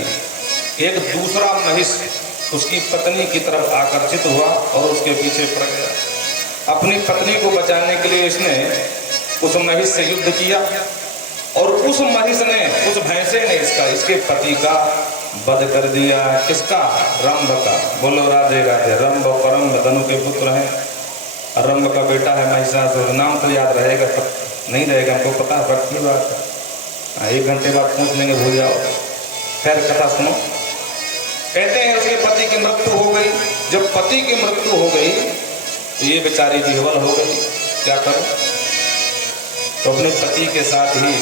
एक दूसरा महिष उसकी पत्नी की तरफ आकर्षित हुआ और उसके पीछे पड़ गया। अपनी पत्नी को बचाने के लिए इसने उस महिष से युद्ध किया और उस महिष ने, उस भैंसे ने इसके पति का वध कर दिया। किसका? रंभ का। बोलो राधे राधे। रंभ परम धनु के पुत्र हैं, रंभ का बेटा है महिषासुर। नाम तो याद रहेगा, नहीं रहेगा हमको पता है, पर की बात है, 1 घंटे बाद पूछ लेंगे, भूल जाओ। खैर कथा सुनो। कहते हैं उसके पति की मृत्यु हो गई। जब पति की मृत्यु हो गई तो ये बेचारी विह्वल हो गई, क्या करो? तो अपने पति के साथ ही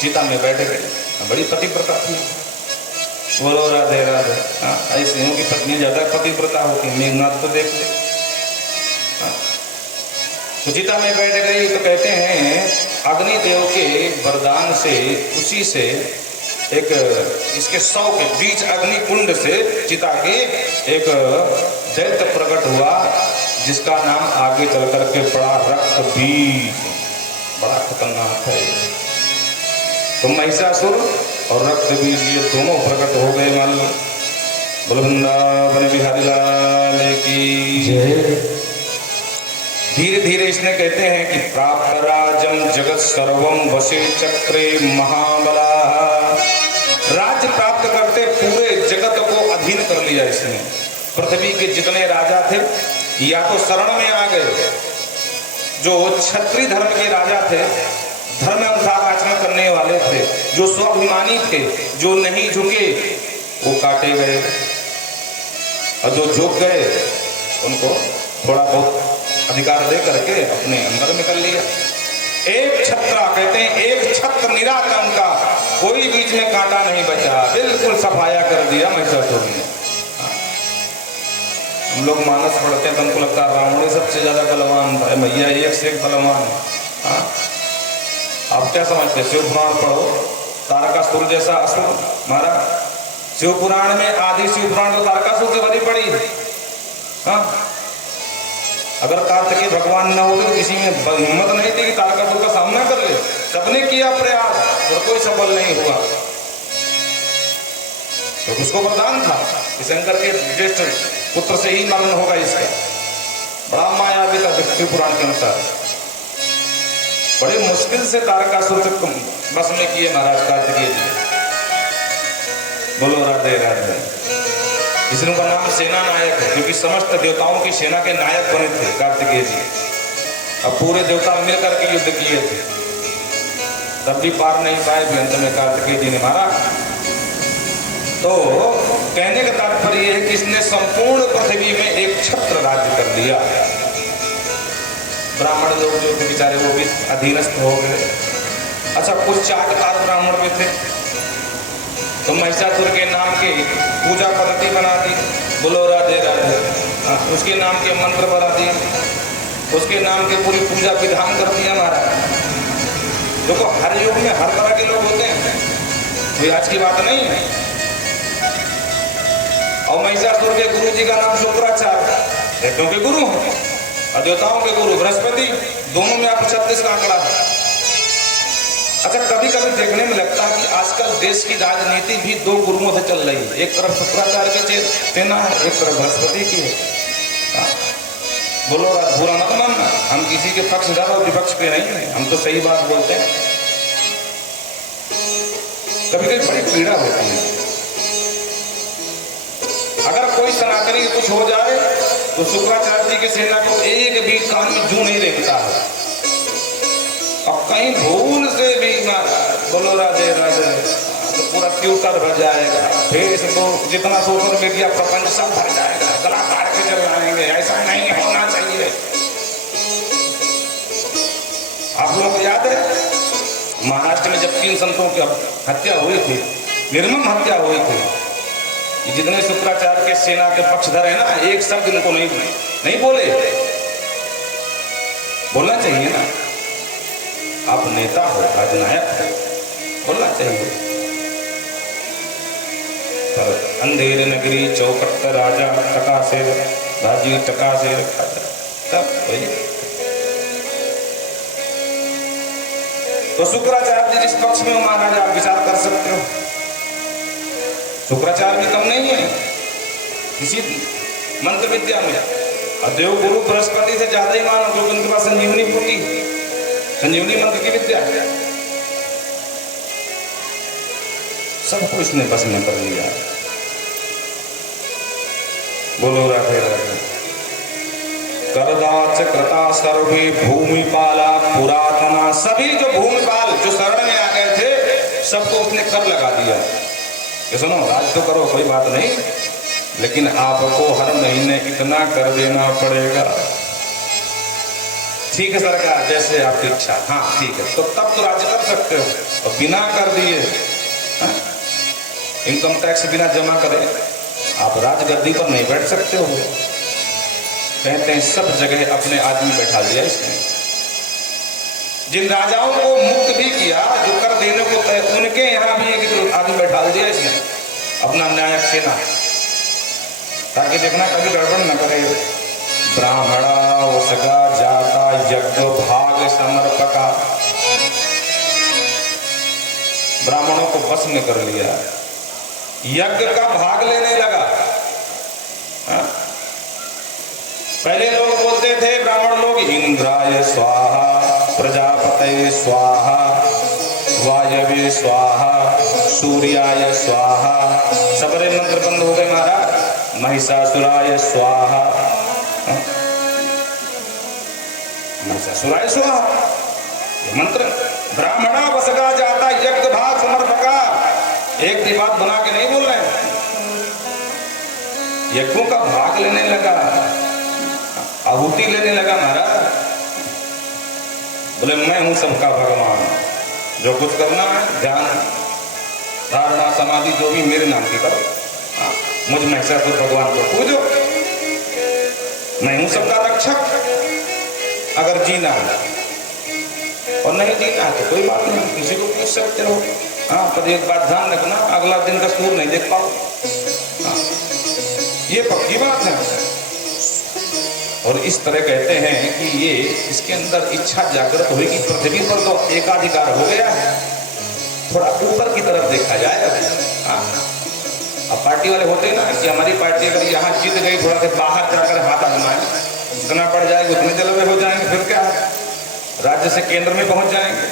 चिता में बैठ गई। बड़ी पतिव्रता थी। बोलो राधे राधे। ऐसे की पत्नी ज्यादा पतिव्रता होती, मेघनाथ तो देख ले। तो चिता में बैठ गई तो कहते हैं अग्निदेव के वरदान से, उसी से एक इसके 100 के बीच अग्नि कुंड से चिता के एक दैत्य प्रकट हुआ, जिसका नाम आगे चल करके पड़ा रक्त बीज। बड़ा खतरनाक है। तो महिषासुर और रक्त बीज ये दोनों प्रकट हो गए। मान लो बोल वृंदावन बिहारी लाल की जय। धीरे धीरे इसने कहते हैं कि प्राप्त राजम जगत सर्वम वशे चक्रे महाबला। राज्य प्राप्त करते पूरे जगत को अधीन कर लिया इसने। पृथ्वी के जितने राजा थे या तो शरण में आ गए, जो क्षत्रिय धर्म के राजा थे, धर्म अनुसार आचरण करने वाले थे, जो स्वाभिमानी थे, जो नहीं झुके, वो काटे गए, और जो झुक गए उनको थोड़ा बहुत अधिकार दे करके अपने अंदर में कर लिया। एक छत्रा कहते हैं, एक छत्र निराकरण उनका, कोई बीच में कांटा नहीं बचा, बिल्कुल सफाया कर दिया महिषासुर ने। हम लोग मानस पढ़ते हैं तो हमको लगता है रावण सबसे ज्यादा बलवान था, मैया एक से एक बलवान है। आप क्या समझते? शिव पुराण पढ़ो, तारकासुर जैसा असुर मारा। शिव पुराण में आदि शिव पुराण तो तारकासुर से भरी पड़ी। अगर कार्तिकेय भगवान न होते तो किसी में हिम्मत नहीं थी कि तारकासुर का सामना कर ले। सबने किया प्रयास और कोई सफल नहीं हुआ। तो उसको वरदान था कि शंकर के ज्येष्ठ पुत्र से ही मरण होगा इसका। बड़ा मायावी था शिव पुराण के अनुसार। बड़े मुश्किल से तारकासुर से बस में किए महाराज कार्तिकेय जी। बोलो राधे राधे। विष्णु का नाम सेना नायक है, क्योंकि समस्त देवताओं की सेना के नायक बने थे कार्तिकेय जी। अब पूरे देवता मिलकर के युद्ध किए थे, तब भी पार नहीं पाए, भी अंत में कार्तिकेय जी ने मारा। तो कहने का तात्पर्य यह है कि इसने संपूर्ण पृथ्वी में एक छत्र राज्य कर दिया। ब्राह्मण लोग जो थे बेचारे वो भी अधीनस्थ हो गए। अच्छा, कुछ चाटकार ब्राह्मण भी थे, तो महिषासुर के नाम की पूजा पद्धति बना दी। बोलो राधे राधे। उसके नाम के मंत्र बना दिए, उसके नाम के पूरी पूजा विधान कर दिया हमारा। देखो हर युग में हर तरह के लोग होते हैं, ये आज की बात नहीं है। और महिषासुर के गुरु जी का नाम शुक्राचार्य, देवताओं के गुरु हैं और देवताओं के गुरु बृहस्पति, दोनों में आपको 36 का आंकड़ा है। अच्छा, कभी कभी देखने में लगता है कि आजकल देश की राजनीति भी दो गुरुओं से चल रही है। एक तरफ शुक्राचार्य की सेना है, एक तरफ बृहस्पति की है। बोलो बुरा मत मानना, हम किसी के पक्षधर और विपक्ष के नहीं है, हम तो सही बात बोलते हैं। कभी कभी बड़ी पीड़ा होती है। अगर कोई सनातनी कुछ हो जाए तो शुक्राचार्य जी की सेना को एक भी कान में जू नहीं रेंगता है। और कहीं भूल से भी बोलो राधे राधे तो पूरा ट्विटर भर जाएगा, फेसबुक, जितना सोशल मीडिया प्रपंच सब भर जाएगा, गला काट के चल जाएंगे। ऐसा नहीं होना चाहिए। आप लोगों को याद है महाराष्ट्र में जब 3 संतों की हत्या हुई थी, निर्मम हत्या हुई थी, जितने शुक्राचार्य के सेना के पक्षधर है ना, एक शब्द इनको नहीं बोले। बोलना चाहिए ना, आप नेता हो, राजनायक हो, बोलना चाहिए। पर अंधेर नगरी चौकट राजा टका से राजी टका से तब वही। तो शुक्राचार्य जी जिस पक्ष में महाराज आप विचार कर सकते हो। शुक्राचार्य भी कम नहीं है किसी मंत्र विद्या में। देव गुरु बृहस्पति से ज्यादा ही मानो, क्योंकि उनके पास संजीवनी बूटी, संजीवनी मंत्र की विद्या, सबको इसने बस में कर लिया। बोलो राधे राधे। करदा चक्रता सर्वे भूमिपाला पुरातना, सभी जो भूमिपाल जो शरण में आ गए थे सबको उसने कर लगा दिया कि सुनो राज तो करो, कोई बात नहीं, लेकिन आपको हर महीने इतना कर देना पड़ेगा। ठीक है सरकार, जैसे आपकी इच्छा। हाँ ठीक है, तो तब तो राज्य कर सकते हो, और बिना कर दिए इनकम टैक्स बिना जमा करे आप राजगद्दी पर नहीं बैठ सकते हो। कहते हैं सब जगह अपने आदमी बैठा दिया इसने। जिन राजाओं को मुक्त भी किया, जो कर देने को तय, उनके यहाँ भी एक आदमी बैठा दिया इसने, अपना न्यायक सेना, ताकि देखना कभी गड़बड़ न करे। ब्राह्मणा उसका जाता यज्ञ भाग समर्पका, ब्राह्मणों को बस में कर लिया, यज्ञ का भाग लेने लगा। पहले लोग बोलते थे ब्राह्मण लोग, इंद्राय स्वाहा, प्रजापते स्वाहा, वायवे स्वाहा, सूर्याय स्वाहा। सबरे मंत्र बंद हो गए महाराज। महिषासुराय स्वाहा, महिषासुराय स्वाहा ये मंत्र। ब्राह्मणा वसगा जाता यज्ञ भाग समर्पका, एक भी बात बना के नहीं बोल रहे हैं। यज्ञों का भाग लेने लगा, आहुति लेने लगा महाराज। बोले मैं हूं सबका भगवान, जो कुछ करना है ध्यान धारणा समाधि जो भी मेरे नाम की करो, मुझ महिषासुर भगवान को पूजो, मैं हूं सबका रक्षक। अगर जीना है और नहीं जीना है तो कोई बात नहीं, किसी को पूछ सकते हो। हाँ, पर एक बात ध्यान रखना, अगला दिन का सूर नहीं देख पाओ। हाँ, ये पक्की बात है। और इस तरह कहते हैं कि ये इसके अंदर इच्छा जागृत हुई कि पृथ्वी पर तो एकाधिकार हो गया है, थोड़ा ऊपर की तरफ देखा जाए। हाँ, अब पार्टी वाले होते हैं ना कि हमारी पार्टी अगर यहाँ जीत गई, थोड़ा सा बाहर जाकर हाथ आजमाए, जितना पड़ जाएगा उतने जलवे हो जाएंगे, फिर क्या राज्य से केंद्र में पहुंच जाएंगे।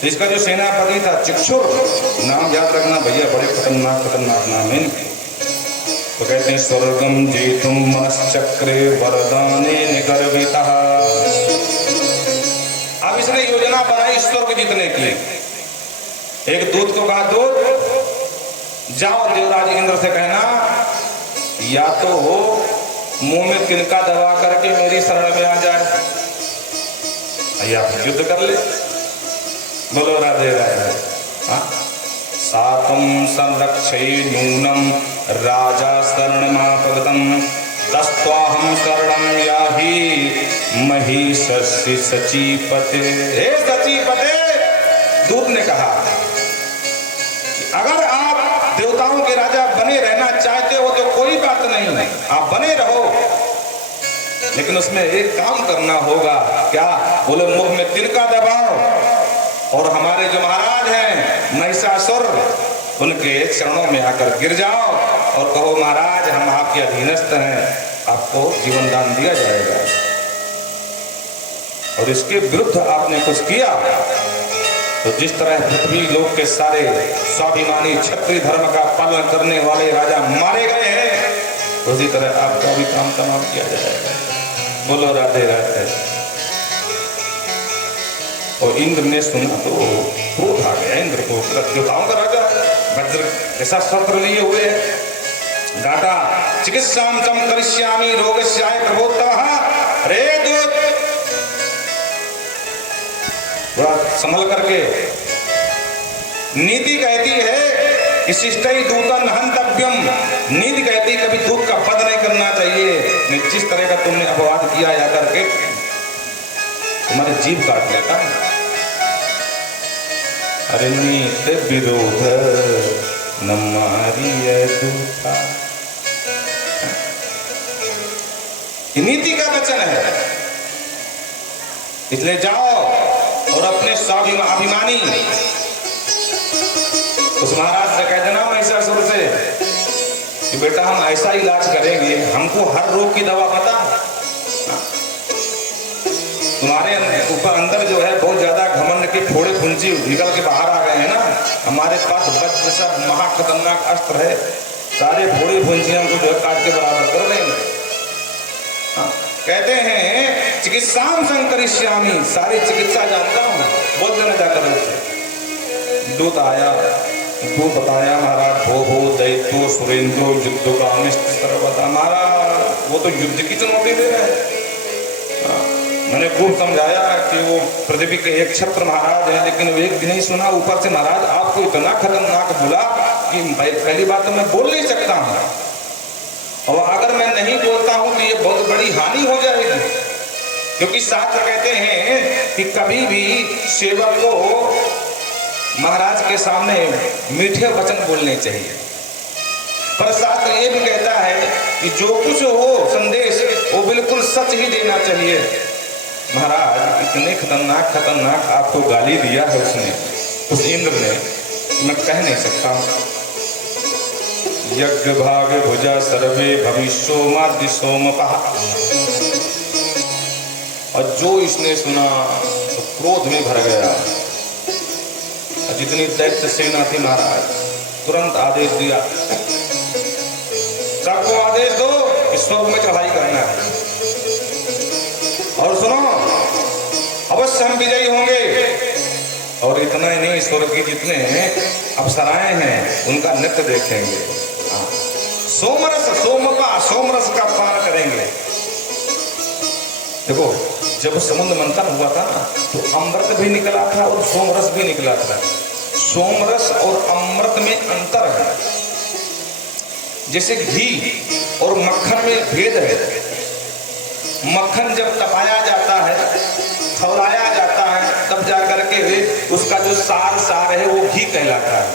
तो इसका जो सेनापति था चिक्षुर, नाम याद रखना भैया, बड़े खतरनाक नाम है। तो कहते हैं स्वर्गम जेतुम मनश्चक्रे वरदाने निगर्विता। अब इसने योजना बनाई स्वर्ग जीतने की। एक दूत को कहा, दूत जाओ देवराज इंद्र से कहना, या तो मुंह में तिनका दबा करके मेरी शरण में आ जाए, या फिर युद्ध कर ले। बोलो राधे राधे। सातम संरक्षय न्यूनम राजा शरणमापगतम, तस्त्वाहं शरणं याहि महिषस्य सचीपते। हे सचीपते, दूत ने कहा, अगर आप देवताओं के राजा बने रहना चाहते हो तो कोई बात नहीं, आप बने रहो, लेकिन उसमें एक काम करना होगा। क्या? बोले मुख में तिनका दबाओ और हमारे जो महाराज हैं महिषासुर, उनके चरणों में आकर गिर जाओ और कहो, महाराज हम आपके अधीनस्थ हैं, आपको जीवन दान दिया जाएगा। और इसके विरुद्ध आपने कुछ किया तो जिस तरह पृथ्वी लोक के सारे स्वाभिमानी क्षत्रिय धर्म का पालन करने वाले राजा मारे गए हैं, उसी तरह आपका भी काम तमाम किया जाएगा। बोलो राधे राधे। और इंद्र ने सुना तो क्रोध आ गया इंद्र को, देवताओं का राजा वज्र ऐसा शस्त्र लिए हुए है। डाटा, चिकित्साम तम करिष्यामि रोगस्याय प्रभोत्तमः। रे दूत, थोड़ा संभल करके। नीति कहती है कि शिष्टै दूतं हन्तव्यम, नीति कहती कभी दूत का वध नहीं करना चाहिए। जिस तरह का तुमने अपवाद किया या करके तुम्हारे जीभ काट लेता। अरे नीत विरोध न मारिय दूता, नीति का वचन है। इसलिए जाओ और अपने स्वाभिमानी उस महाराज से कह देना महिषासुर से कि बेटा हम ऐसा इलाज करेंगे, हमको हर रोग की दवा पता, तुम्हारे ऊपर अंदर जो है बहुत ज्यादा घमंड के फोड़े फुंसी निकल के बाहर आ गए हैं ना, हमारे पास वज्र जैसा महा खतरनाक अस्त्र है, सारे फोड़े फुंसियों को जो है काट के बराबर कर देंगे। कहते हैं चिकित्साम संकरिष्यामि, सारी चिकित्सा जानता हूँ, बोल देना जाकर उससे। दूत आया, दूत बताया महाराज हो दैत्य तो सुरेंद्रो युद्ध का सर्वदा। महाराज वो तो युद्ध की चुनौती दे रहे हैं। मैंने खूब समझाया कि वो पृथ्वी के एक छत्र महाराज हैं, लेकिन वो एक भी नहीं सुना। ऊपर से महाराज आपको इतना खतरनाक बोला कि पहली बात तो मैं बोल नहीं सकता हूँ, और अगर मैं नहीं बोलता हूँ तो ये बहुत बड़ी हानि हो जाएगी, क्योंकि शास्त्र कहते हैं कि कभी भी सेवक को महाराज के सामने मीठे वचन बोलने चाहिए। पर शास्त्र ये भी कहता है कि जो कुछ हो संदेश वो बिल्कुल सच ही देना चाहिए। महाराज इतने खतरनाक आपको गाली दिया है उसने, उस इंद्र ने, मैं कह नहीं सकता। यज्ञ भाग भुजा सर्वे भविष्यो मार्ग सोमपः। और जो इसने सुना तो क्रोध में भर गया। जितनी दैत्य सेना थी महाराज तुरंत आदेश दिया, सबको आदेश दो कि स्वर्ग में चढ़ाई करना है, और सुनो अवश्य हम विजयी होंगे। और इतना ही नहीं, स्वर्ग के जितने अप्सराएं हैं उनका नृत्य देखेंगे। सोमरस का पान करेंगे। देखो जब समुद्र मंथन हुआ था ना तो अमृत भी निकला था और सोमरस भी निकला था। सोमरस और अमृत में अंतर है, जैसे घी और मक्खन में भेद है। मक्खन जब तपाया जाता है, खौलाया जाता है, तब जाकर के उसका जो सार है वो घी कहलाता है।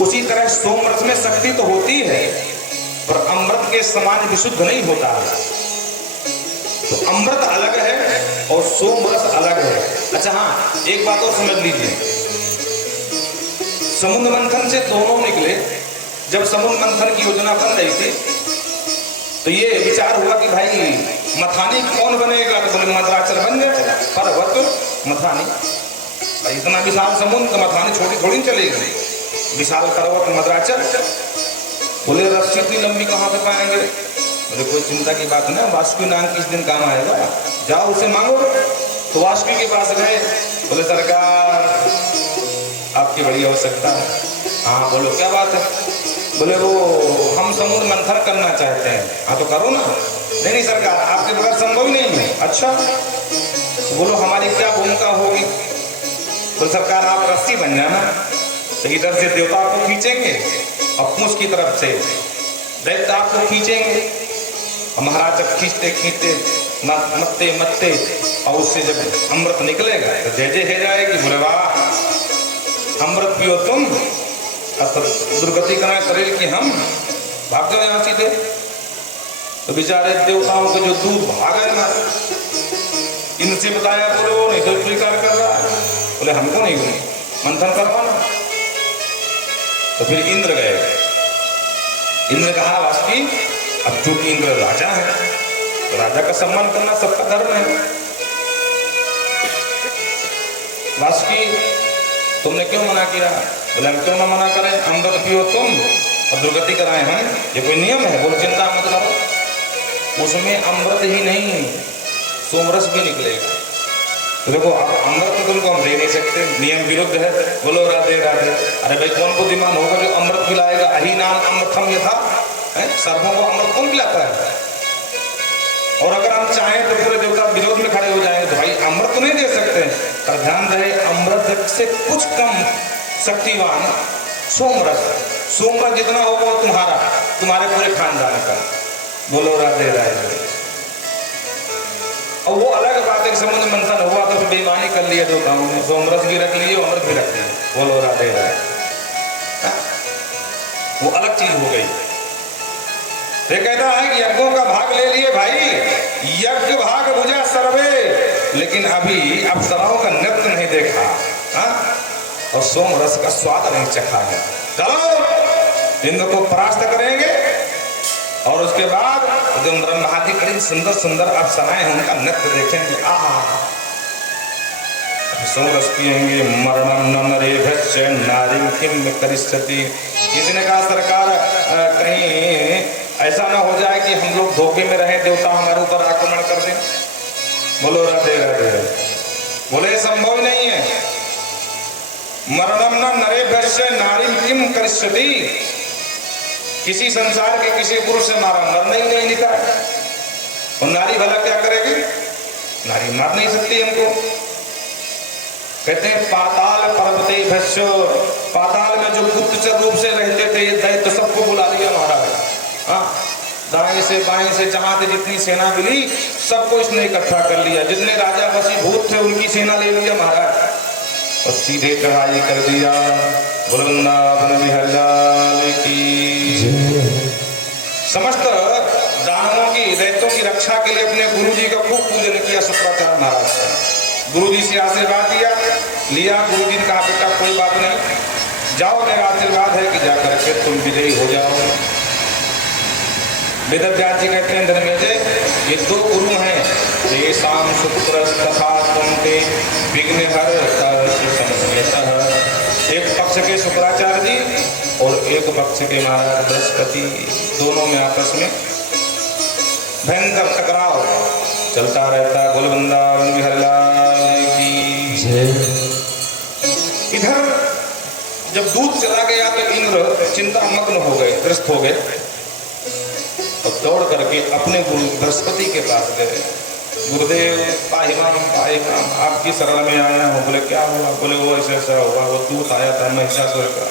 उसी तरह सोमरस में शक्ति तो होती है पर अमृत के समान विशुद्ध नहीं होता है। तो अमृत अलग है और सोमरस अलग है। अच्छा हाँ, एक बात और समझ लीजिए, समुद्र मंथन से दोनों निकले। जब समुद्र मंथन की योजना बन रही थी तो ये विचार हुआ कि भाई मथानी कौन बनेगा, तो बोले मद्राचल बन जाए। पर्वत मथानी, इतना विशाल समुद्र, मथानी छोटी थोड़ी चलेगी। विशाल पर्वत मद्राचल, बोले रस्सी इतनी लंबी कहाँ पे पाएंगे। बोले कोई चिंता की बात ना, वासुकी नाग किस दिन काम आएगा, जाओ उसे मांगो। तो वासुकी के पास गए, बोले सरकार आपकी बड़ी आवश्यकता है। हाँ बोलो क्या बात है। बोले वो हम समुद्र मंथन करना चाहते हैं। हाँ तो करो ना। नहीं सरकार आपके बगैर संभव ही नहीं है। अच्छा तो बोलो हमारी क्या भूमिका होगी। तो सरकार आप रस्सी बन जाना, तो इधर से देवता आपको खींचेंगे और पूंछ की तरफ से दैत्य आपको खींचेंगे। और महाराज जब खींचते खींचते मत्ते और उससे जब अमृत निकलेगा तो जय जय हो जाएगी। बोले वाह अमृत पियो तुम, दुर्गति कराए शरीर की हम, भाग जाओ यहाँ सीधे। तो बेचारे देवताओं के जो दूध भागे ना, इनसे बताया बोलो नहीं तो स्वीकार कर रहा है। बोले हमको नहीं मंथन करवाना। तो फिर इंद्र गए। इंद्र ने कहा वासुकी अब चूंकि इंद्र राजा है तो राजा का सम्मान करना सबका धर्म है। वासुकी तुमने क्यों मना किया। बोले हम क्यों ना मना करें, अमृत पियो तुम और दुर्गति कराएं हम, ये कोई नियम है। बोलो चिंता मत करो, उसमें अमृत ही नहीं सोमरस भी निकलेगा। तो देखो अमृत तुमको हम दे नहीं सकते, नियम विरुद्ध है। बोलो राधे राधे। अरे भाई कौन बुद्धिमान होगा जो अमृत पिलाएगा। अही नाम अमृतम यथा, सर्वों को अमृत कौन पिलाता है। और अगर हम चाहें तो पूरे देवता विरोध में खड़े हो जाएंगे, तो भाई अमृत तो नहीं दे सकते। पर ध्यान रहे अमृत से कुछ कम शक्तिवान सोमरस। सोमरस जितना होगा वो तुम्हारे पूरे खानदान का। बोलो राधे राधे। और वो अलग बात है, समुद्र मंथन हुआ तो बेईमानी कर लिया देवताओं ने, सोमरस भी रख लिए अमृत भी रख लिए। बोलो राधे राधे। वो अलग चीज हो गई। ये कहता है कि यज्ञों का भाग ले लिए भाई, यज्ञ भाग बुझा सर्वे, लेकिन अभी अप्सराओं का नृत्य नहीं देखा। और सोमरस का स्वाद नहीं चखा है। चलो इंद्र को परास्त करेंगे और उसके बाद जो ब्रह्मादि करीब सुंदर सुंदर अप्सराएं हैं उनका नृत्य देखेंगे। सोमरस पिएंगे। मरणम न नरेभ्यश्च नारीं किम करिष्यति। किसी ने कहा सरकार कहीं ऐसा ना हो जाए कि हम लोग धोखे में रहें, देवता हमारे ऊपर आक्रमण कर दें। बोलो राधे राधे। बोले संभव नहीं है। मरणम न नरेभ्यश्च नारीं किम करिष्यति। किसी संसार के किसी पुरुष से मारा, मरने ही नहीं लिखा है। और नारी भला क्या करेगी? नारी मार नहीं सकती हमको। कहते हैं पाताल पर्वते भस्यो, पाताल में जो गुप्तचर रूप से रहते थे दैत्य सबको बुला लिया महाराज। हाँ, दाएं से बाएं से जहां से जितनी सेना मिली सबको इसने इकट्ठा कर लिया। जितने राजा वशीभूत थे उनकी सेना ले लिया महाराज और सीधे चढ़ाई कर दिया। वृंदावन बिहारी लाल की। समस्त दानवों की दैत्यों की रक्षा के लिए अपने गुरु जी का खूब पूजन किया शुक्राचार्य महाराज का। गुरु जी से आशीर्वाद लिया। गुरु जी ने कहा बेटा कोई बात नहीं, जाओ, मेरा आशीर्वाद है कि जाकर के तुम विजयी हो जाओ। वेदव्यास जी कहते हैं धर्मेजय ये दो गुरु हैं, ये शाम शुक्र तथा तुम के विघ्न हर एक पक्ष के शुक्राचार्य जी और एक पक्ष के महाराज बृहस्पति, दोनों में आपस में भयंकर टकराव चलता रहता। बोल वृंदावन बिहारी लाल की जय। इधर जब दूध चला गया तो इंद्र चिंता मग्न हो गए, त्रस्त हो गए और दौड़ करके अपने गुरु बृहस्पति के पास गए। गुरुदेव पाहिमाम पाहिमाम, आपकी शरण में आया हूँ। बोले क्या हुआ? बोले वो ऐसा ऐसा हुआ, वो दूत आया था महिषासुर का,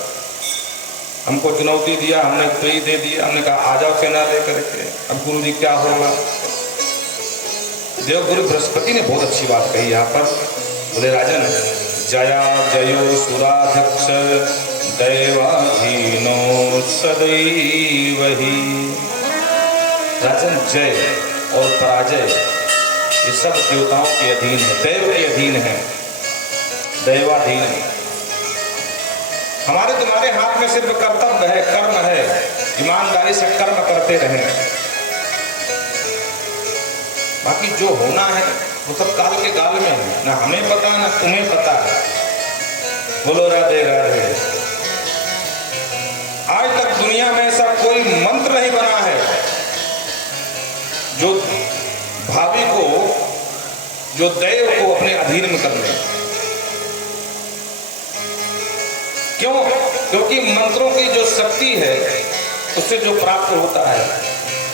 हमको चुनौती दिया, हमने तो ही दे दिया। हमने कहा आ जाओ सेना लेकर के। अब गुरु जी क्या होगा? देव गुरु बृहस्पति ने बहुत अच्छी बात कही यहाँ पर। बोले राजन जया जयो सुराध्यक्ष दैवाधीनो सदैव ही। राजन जय और पराजय ये सब देवताओं के अधीन है, दैव के अधीन है, दैवाधीन है। हमारे तुम्हारे हाथ में सिर्फ कर्तव्य है, कर्म है, ईमानदारी से कर्म करते रहें। बाकी जो होना है वो सब काल के गाल में है, ना हमें पता ना तुम्हें पता है। बोलो राधे राधे। आज तक दुनिया में ऐसा कोई मंत्र नहीं बना है जो भावी को, जो दैव को अपने अधीन में कर ले। क्यों? क्योंकि मंत्रों की जो शक्ति है उससे जो प्राप्त होता है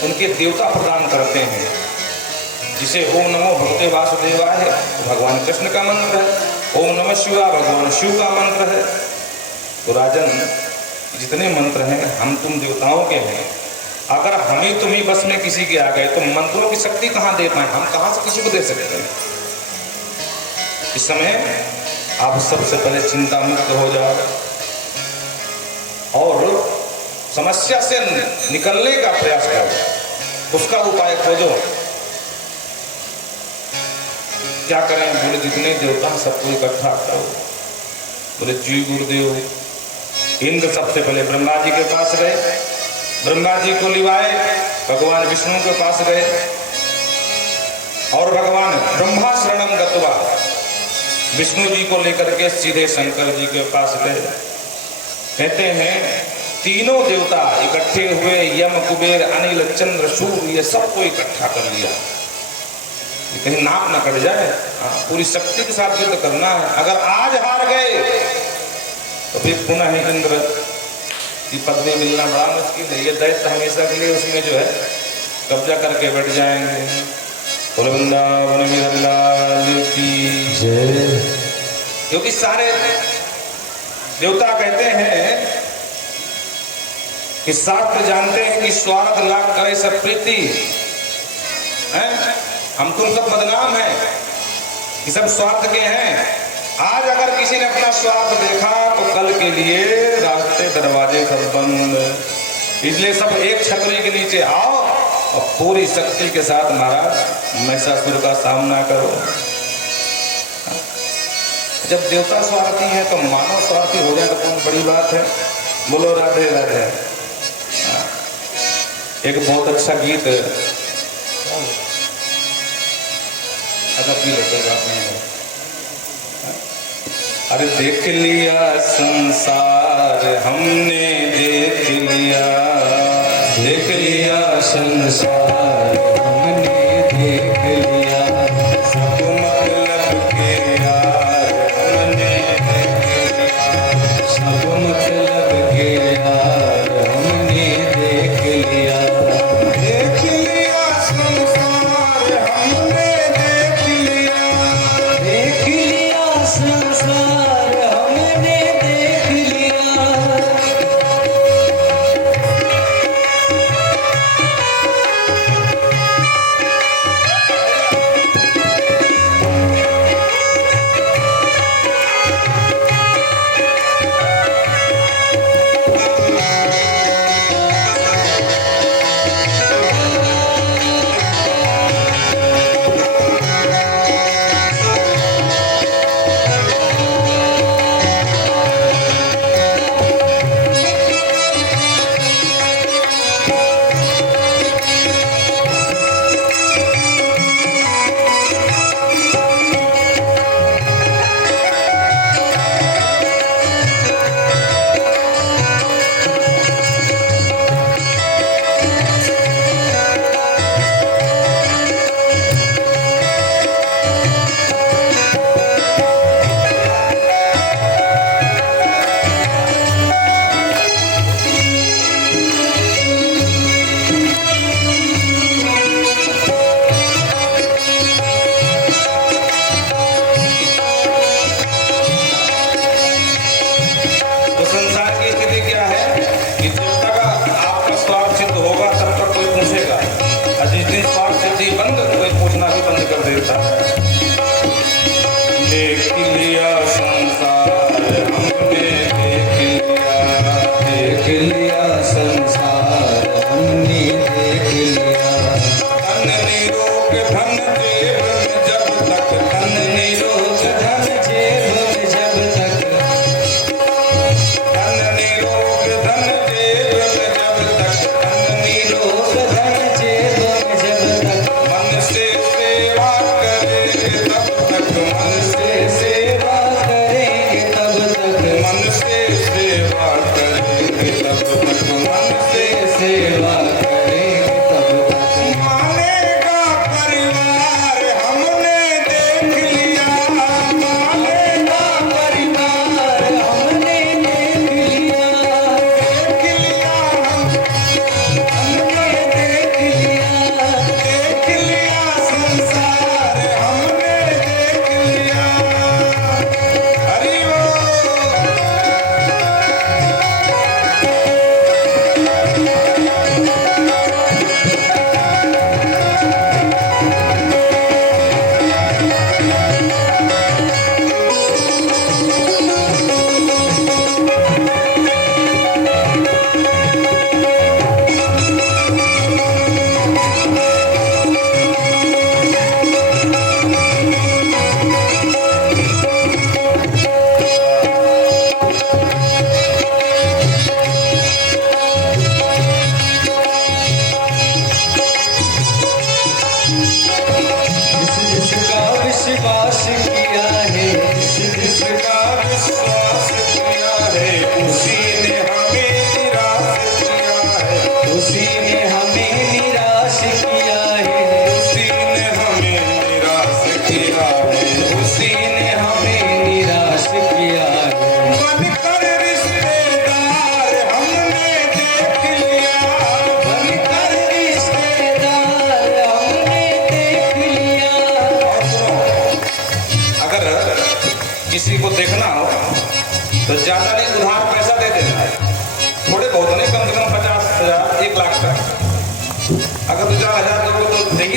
उनके देवता प्रदान करते हैं। जिसे ओम नमो भगवते वासुदेवाय है तो भगवान कृष्ण का मंत्र है, ओम नमः शिवाय भगवान शिव का मंत्र है। तो राजन जितने मंत्र हैं हम तुम देवताओं के हैं, अगर हम ही तुम ही बस में किसी के आ गए तो मंत्रों की शक्ति कहाँ दे पाए? हम कहाँ से किसी को दे सकते हैं? इस समय आप सबसे पहले चिंता मुक्त हो जाओ और समस्या से निकलने का प्रयास करो, उसका उपाय खोजो। क्या करें? बोले जितने देवता सबको इकट्ठा करो। बोले जी गुरुदेव। इंद्र सबसे पहले ब्रह्मा जी के पास गए, ब्रह्मा जी को लिवाए, भगवान विष्णु के पास गए और भगवान ब्रह्मा शरणम गत्वा विष्णु जी को लेकर के सीधे शंकर जी के पास गए। कहते हैं तीनों देवता इकट्ठे हुए, यम कुबेर अनिल चंद्र सूर्य ये सबको इकट्ठा कर लिया। कहीं नाक न कट जाए, पूरी शक्ति के साथ युद्ध करना है। अगर आज हार गए तो फिर पुनः इंद्र की पदवी मिलना बड़ा मुश्किल है। ये दैत्य हमेशा के लिए उसमें जो है कब्जा करके बैठ जाएंगे। वृंदावन बिहारी लाल की जय। क्योंकि सारे देवता कहते हैं कि शास्त्र जानते हैं कि स्वार्थ लाभ करे सब प्रीति है। हम तुम सब बदनाम हैं कि सब स्वार्थ के हैं। आज अगर किसी ने अपना स्वार्थ देखा तो कल के लिए रास्ते दरवाजे सब बंद। इसलिए सब एक छतरी के नीचे आओ और पूरी शक्ति के साथ महाराज महिषासुर का सामना करो। जब देवता स्वार्थी है तो मानव स्वार्थी हो जाए तो कौन बड़ी बात है। बोलो राधे राधे। एक बहुत अच्छा गीत, अच्छा पी लो, कोई बात नहीं है। अरे देख लिया संसार हमने, देख लिया, देख लिया संसार हमने, देख लिया सब मतलब के यार हमने, देख लिया सब मतलब के यार हमने, देख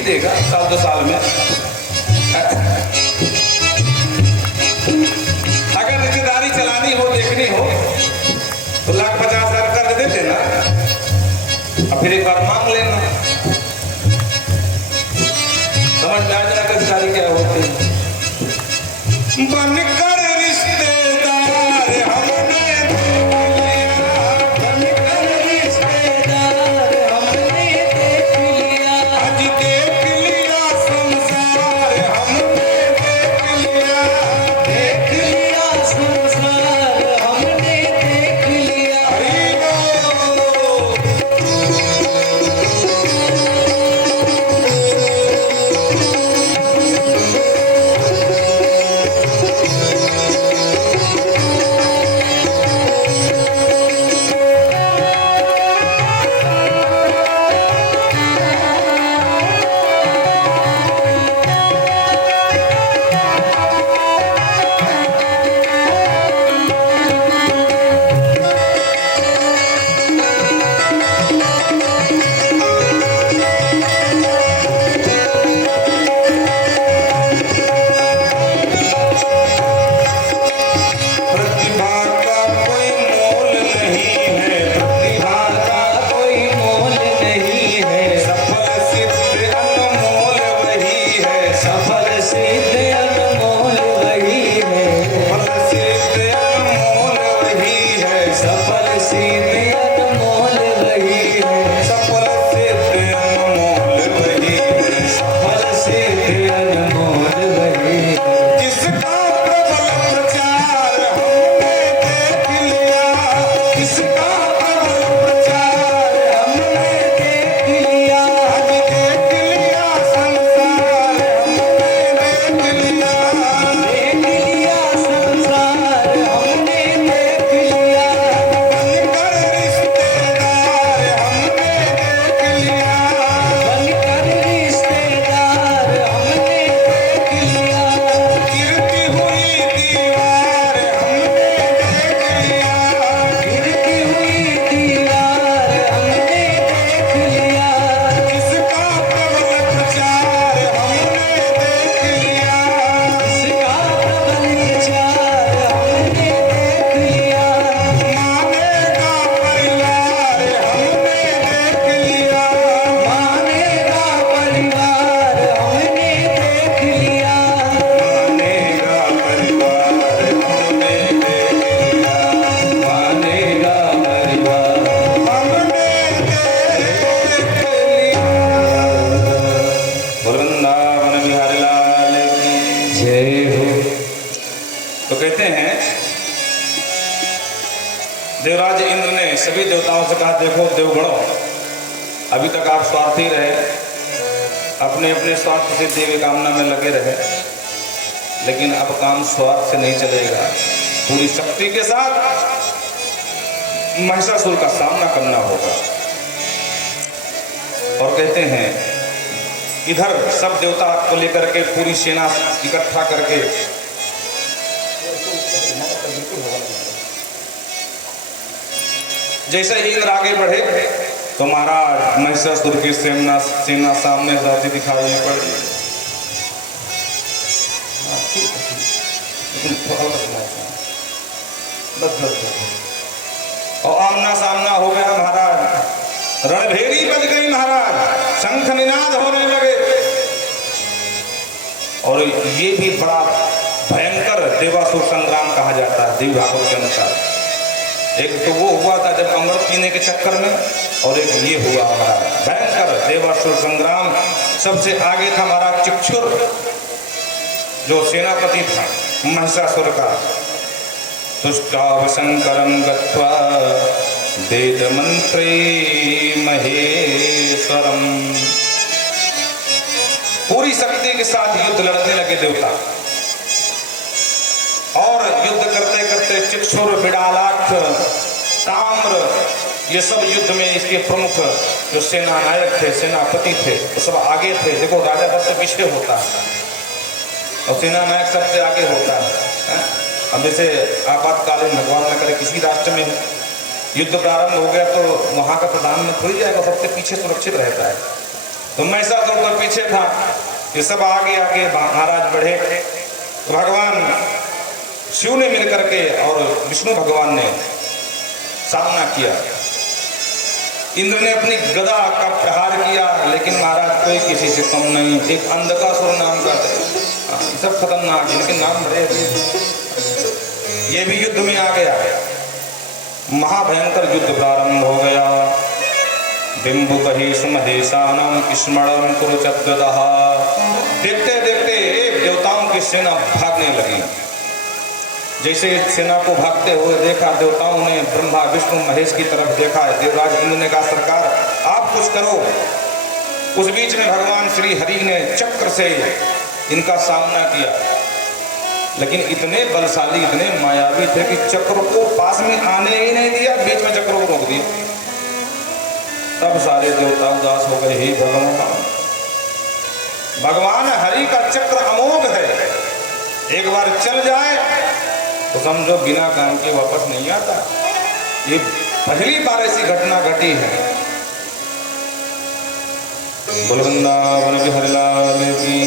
ही देगा साल 2 साल में। अगर रिश्तेदारी चलानी हो, देखनी हो तो 1,50,000 कर्ज दे देना और फिर एक बार मांग लेना। समझ में आ जाएगा रिश्तेदारी क्या होती है। बनकर रिश्तेदार हमने देवराज इंद्र ने सभी देवताओं से कहा, देखो देवगणों, अभी तक आप स्वार्थी रहे, अपने अपने स्वार्थ से देवी कामना में लगे रहे, लेकिन अब काम स्वार्थ से नहीं चलेगा। पूरी शक्ति के साथ महिषासुर का सामना करना होगा। और कहते हैं इधर सब देवता को लेकर के पूरी सेना इकट्ठा करके जैसे ही इंद्र आगे बढ़े तो महाराज महिषासुर की सेना सामने जाती दिखाई पड़ी। और आमना सामना हो गया महाराज, रणभेरी बज गई महाराज, शंख निनाद होने लगे। और ये भी बड़ा भयंकर देवासुर संग्राम कहा जाता है देवी भागवत के अनुसार। एक तो वो हुआ था जब अमृत पीने के चक्कर में, और एक ये हुआ हमारा भयंकर देवासुर संग्राम। सबसे आगे था हमारा चिक्षुर जो सेनापति था महिषासुर का। तुष्टावशंकरं गत्वा वेद मंत्रे महेश्वरम। पूरी शक्ति के साथ युद्ध लड़ने लगे देवता, और युद्ध करते करते चिक्षुर, बिड़ालाक्ष, ताम्र, ये सब युद्ध में इसके प्रमुख जो सेना नायक थे, सेनापति थे, वो सब आगे थे। देखो राजा सबसे पीछे होता है और सेना नायक सबसे आगे होता है। अब जैसे आपातकालीन भगवान न करे किसी राष्ट्र में युद्ध प्रारंभ हो गया तो वहां का प्रधानमंत्री थोड़ी जाएगा, सबसे पीछे सुरक्षित रहता है। तो तो महिषासुर तो पीछे था, ये सब आगे आगे महाराज बढ़े। तो भगवान शिव ने मिलकर के और विष्णु भगवान ने सामना किया। इंद्र ने अपनी गदा का प्रहार किया, लेकिन महाराज कोई किसी से कम नहीं। एक अंधकासुर नाम का सब खतरनाक, इनके नाम बड़े, ये भी युद्ध में आ गया। महाभयंकर युद्ध प्रारंभ हो गया। बिंबुकहि सुमहेशानम स्मरणं कुरुचद्गदः। देखते देखते देवताओं की सेना भागने लगी। जैसे सेना को भागते हुए देखा, देवताओं ने ब्रह्मा विष्णु महेश की तरफ देखा। देवराज इंद्र ने कहा, सरकार आप कुछ करो। उस बीच में भगवान श्री हरि ने चक्र से इनका सामना किया, लेकिन इतने बलशाली इतने मायावी थे कि चक्र को पास में आने ही नहीं दिया, बीच में चक्र को रोक दिया। तब सारे देवता उदास हो गए। हे भगवान, भगवान हरि का चक्र अमोघ है, एक बार चल जाए तो समझो बिना काम के वापस नहीं आता। ये पहली बार ऐसी घटना घटी है। बोल वृंदावन बिहारी लाल की।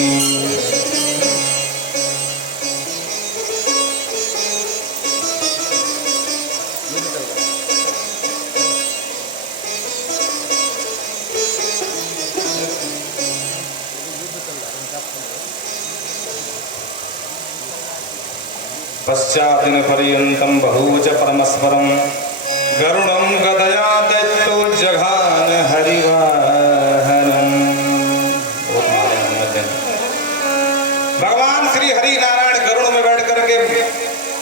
पश्चादिन पर्यंतम बहुवच परमस्परम गरुड़म गदया दैत्यो जघान हरिवाहनम। भगवान श्री हरि नारायण गरुड़ में बैठ करके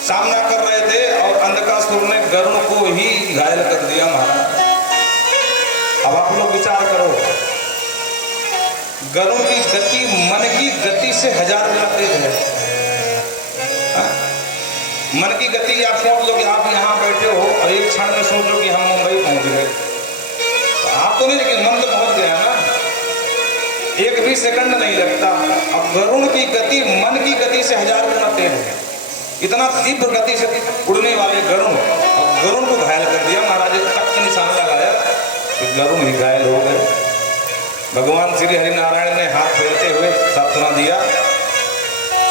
सामना कर रहे थे और अंधकासुर ने गरुड़ को ही घायल कर दिया महाराज। अब आप लोग विचार करो, गरुड़ की गति मन की गति से 1000 गुना तेज है। मन की गति आप सोच लो कि आप यहाँ बैठे हो और एक क्षण में सोच लो कि हम मुंबई पहुंच गए, तो आप तो नहीं, लेकिन मन तो पहुंच गया ना, एक भी सेकंड नहीं लगता। अब गरुड़ की गति मन की गति से 1000 गुना तेज है। इतना तीव्र गति से उड़ने वाले गरुड़, अब गरुड़ को घायल कर दिया महाराज। तक निशान लगाया कि गरुड़ ही घायल हो गए। भगवान श्री हरि नारायण ने हाथ फेरते हुए सांत्वना दिया,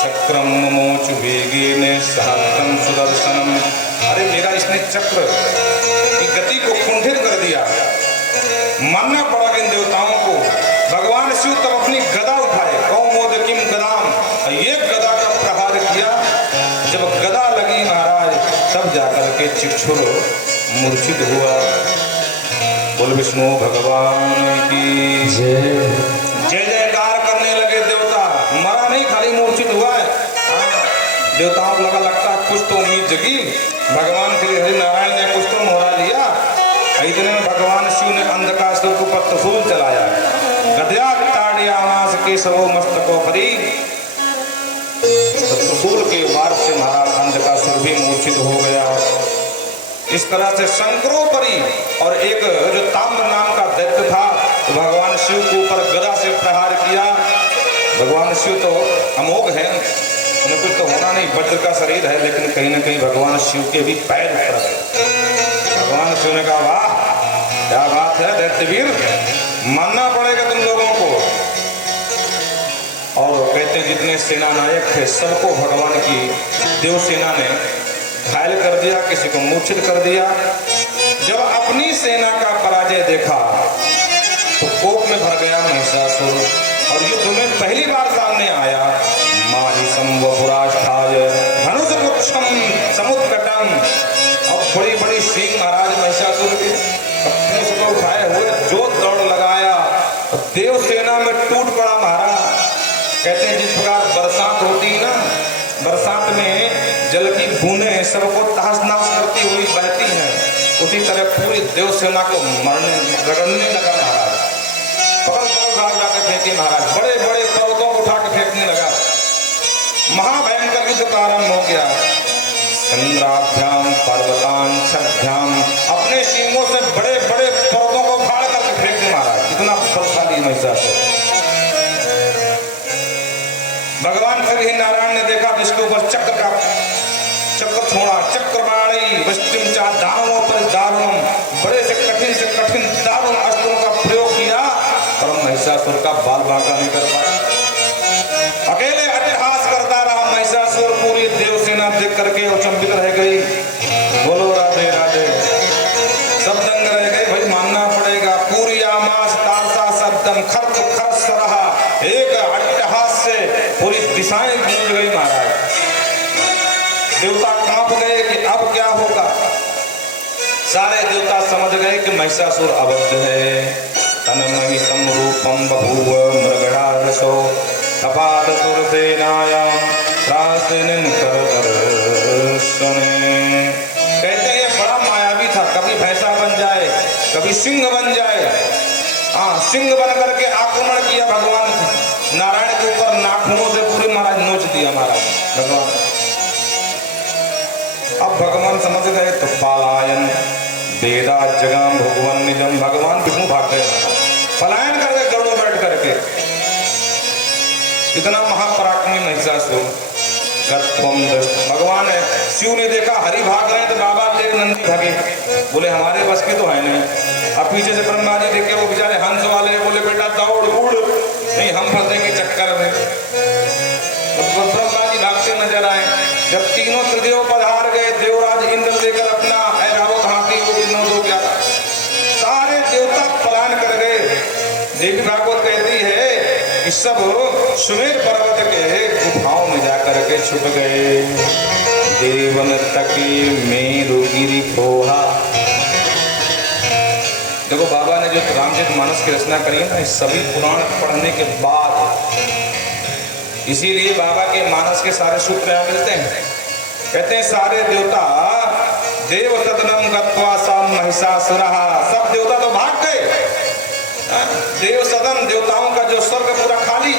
चक्रम मोचु वेगेन सहस्रम सुदर्शनम। अरे मेरा इसने चक्र की गति को कुंठित कर दिया। मानना पड़ा इन देवताओं को। भगवान शिव तब अपनी गदा उठाए, कौमोदकीम गदाम, ये गदा का प्रहार किया। जब गदा लगी महाराज, तब जाकर के चिक्षुर मूर्छित हुआ। बोल विष्णु भगवान की जय। जय जयकार करने लगे देवता। मरा नहीं, खाली मूर्छित हुआ है। देवताओं को लगता कुछ तो उम्मीद जगी। भगवान श्री हरि नारायण ने कुछ तो मोहरा लिया। इतने में भगवान शिव ने अंधकासुर के ऊपर त्रिशूल चलाया। गदया ताड़यामास केशवो मस्तकोपरि। त्रिशूल के वार से महाराज अंधकासुर भी मूर्छित हो गया। इस तरह से शंकरोपरि और एक जो ताम्र नाम का दैत्य था, तो भगवान शिव के ऊपर गदा से प्रहार किया। भगवान शिव तो अमोघ है, उन्हें कुछ तो होना नहीं, वज्र का शरीर है, लेकिन कहीं ना कहीं भगवान शिव के भी पैर उतर गए। भगवान शिव ने कहा, वाह क्या बात है दैत्यवीर, मानना पड़ेगा तुम लोगों को। और कहते हैं जितने सेना नायक थे सबको भगवान की देव सेना ने घायल कर दिया, किसी को मूर्छित कर दिया। जब अपनी सेना का पराजय देखा तो कोप में भर गया महिषासुर और युद्ध में पहली बार सामने आया। माहिषम वपुराष्ठाय धनुष पुच्छम समुद्घटम। अब बड़ी बड़ी सींग महाराज महिषासुर के अपने से उठाए हुए जो दौड़ लगाया, देव सेना में टूट पड़ा महाराज। कहते हैं जिस प्रकार बरसात होती ना, बरसात में जल की बूंदें सबको तहस नहस करती हुई बहती हैं, उसी तरह पूरी देव सेना को रगड़ने लगा महाराज। पकड़ पकड़ जाकर फेंके महाराज, बड़े बड़े पर्वतों को उठा के फेंकने लगा। महाभयंकर युद्ध प्रारंभ हो गया। चंद्राभ्याम पर्वतान छभ्याम, अपने सींगों से बड़े बड़े पर्वतों को फाड़ करके फेंक दे महाराज। इतना बलशाली महिषासुर। भगवान श्री नारायण ने देखा जिसके ऊपर चक्र छोड़ा, चक्रवाणी वृष्टिम चा दानवों पर दारुणम, बड़े से कठिन दारुण अस्त्रों का प्रयोग किया और महिषासुर महिषासुर का बाल बांका नहीं कर पाया। अकेले अट्टहास करता रहा महिषासुर, पूरी देव सेना देख करके अचंभित रह गई। बोलो राधे राधे। सब दंग रह गए, भाई मानना पड़ेगा। पूरी आमास तारसा शब्दम खर्च खर्च रहा, एक अट्टहास से पूरी दिशाएं गूंज गई महाराज। देवता कांप गए कि अब क्या होगा। सारे देवता समझ गए कि महिषासुर अवध है। तन्महि समरूपम बभूव मृगणारसो तपाद सुरसेनायां त्रासनीं करदर्शने। कहते हैं ये बड़ा मायावी था, कभी भैंसा बन जाए, कभी सिंह बन जाए। हाँ, सिंह बन करके आक्रमण किया भगवान नारायण के ऊपर, नाखूनों से पूरे महाराज नोच दिया महाराज भगवान। अब भगवान समझ गए तो पलायन वेदा जगम भगवान निजम, भगवान विष्णु भाग गए, पलायन कर गए गरुड़ बैठ करके। इतना महापराक्रमी महिषासुर भगवान है। शिव ने देखा हरि भाग रहे तो बाबा ले नंदी भागे, बोले हमारे बस की तो है नहीं। अब पीछे से ब्रह्मा जी देखे, वो बेचारे हंस वाले, बोले बेटा दौड़ उड़, नहीं हम फंसेंगे चक्कर में। तो ब्रह्मा जी भागते नजर आए। जब तीनों त्रिदेव पधार गए, देवराज इंद्र लेकर अपना ऐरावत हाथी को भी 9-2-11 सारे देवता पलायन कर गए। देवी भागवत कहती है कि सब सुमेर पर्वत के गुफाओं में जाकर के छुप गए। देवन तकी मेरु गिरि फोहा। देखो बाबा ने जो रामचरितमानस की रचना करी है ना, सभी पुराण पढ़ने के बाद, इसीलिए बाबा के मानस के सारे सूत्र यहाँ मिलते हैं। कहते हैं सारे देवता देव सदनम गत्वा सम महिषासुरः, सब देवता तो भाग गए। देव सदन, देवताओं का जो स्वर्ग पूरा खाली,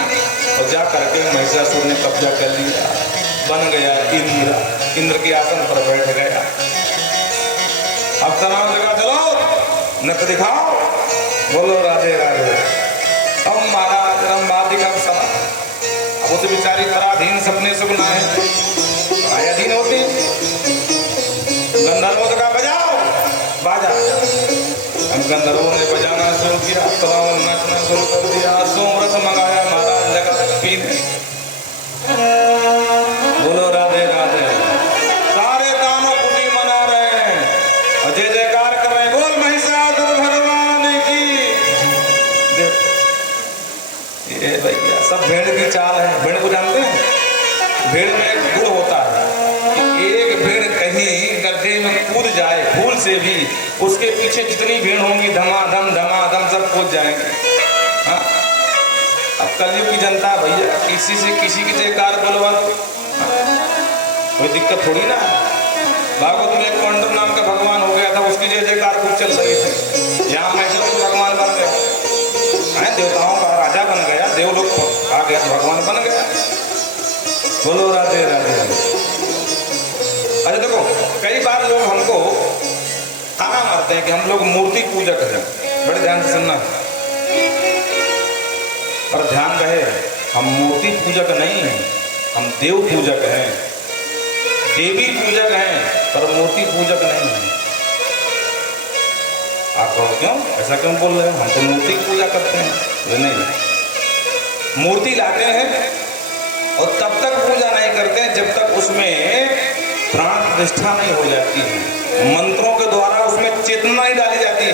और जा करके महिषासुर ने कब्जा कर लिया, बन गया इंद्र, इंद्र के आसन पर बैठ गया। अब तनाव लगा, चलो नक दिखाओ, बोलो राधे राधे। अब महाराज रंबादी का सभा, अब उस बेचारी पराधीन सपने सुनाए अधीन होती। गंधर्वों का बजाओ बाजा, अब गंधर्वों ने बजाना शुरू किया, तमाम नाचना शुरू कर दिया। सोमरस मंगाया महाराज जगत पीने। बोलो राधे राधे। सारे दानव पुण्य मना रहे हैं, अजय जयकार कर रहे हैं, बोल महिषासुर भगवान की। ये भैया सब भेड़ की चाल है। भेड़ को जानते हैं? भेड़ में एक गुण होता है कि एक भेड़ कहीं गड्ढे में कूद जाए भूल से भी, उसके पीछे जितनी भीड़ होंगी धमाधम सब कूद जाएंगे। हाँ? अब कलयुग की जनता भैया किसी से किसी की जयकार बोलवा दो, कोई दिक्कत थोड़ी ना। भागवत में एक पांडव नाम का भगवान हो गया था, उसकी जय जयकार खूब चल रही थी। यहाँ महिषासुर भगवान बन गया, देवताओं का राजा बन गया, देवलोक आ गया, भगवान बन गया। बोलो राधे राधे। अरे देखो कई बार लोग हमको ताना मारते हैं कि हम लोग मूर्ति पूजक हैं। बड़े ध्यान से सुनना, पर ध्यान रहे हम मूर्ति पूजक नहीं हैं, हम देव पूजक हैं, देवी पूजक हैं, पर मूर्ति पूजक नहीं हैं। आप कहो क्यों ऐसा क्यों बोल रहे हैं? हम तो मूर्ति की पूजा करते हैं। नहीं, मूर्ति लाते हैं और तब तक पूजा नहीं करते हैं जब तक उसमें प्राण प्रतिष्ठा नहीं हो जाती है, मंत्रों के द्वारा उसमें चेतना नहीं डाली जाती है,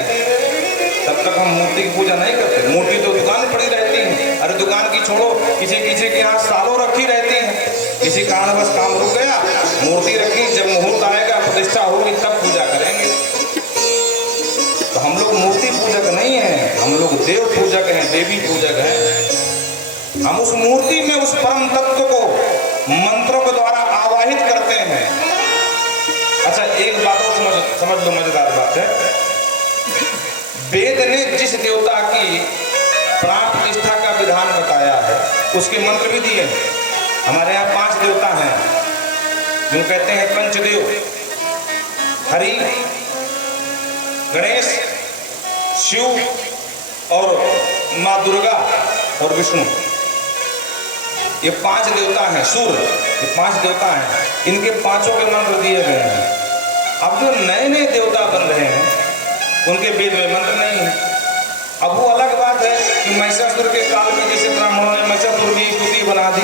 तब तक हम मूर्ति की पूजा नहीं करते। मूर्ति तो दुकान पड़ी रहती है। अरे दुकान की छोड़ो, किसी किसी के यहाँ सालों रखी रहती है, किसी कारणवश काम रुक गया, मूर्ति रखी, जब मुहूर्त आएगा प्रतिष्ठा होगी तब पूजा करेंगे। तो हम लोग मूर्ति पूजक नहीं हैं, हम लोग देव पूजक हैं, देवी पूजक हैं। हम उस मूर्ति में उस परम तत्व को मंत्रों के द्वारा आवाहित करते हैं। अच्छा एक बात और समझ लो, मजेदार बात है। वेद ने जिस देवता की प्राण प्रतिष्ठा का विधान बताया है उसके मंत्र भी दिए हैं। हमारे यहाँ 5 देवता हैं जो कहते हैं पंचदेव, हरि, गणेश, शिव और माँ दुर्गा और विष्णु। ये 5 देवता हैं। सूर्य, ये 5 देवता हैं, इनके 5 के मंत्र दिए गए हैं। अब जो नए नए देवता बन रहे हैं उनके वेद में मंत्र नहीं है। अब वो अलग बात है कि महिषासुर के काल में जैसे ब्राह्मणों ने महिषासुर की स्तुति बना दी,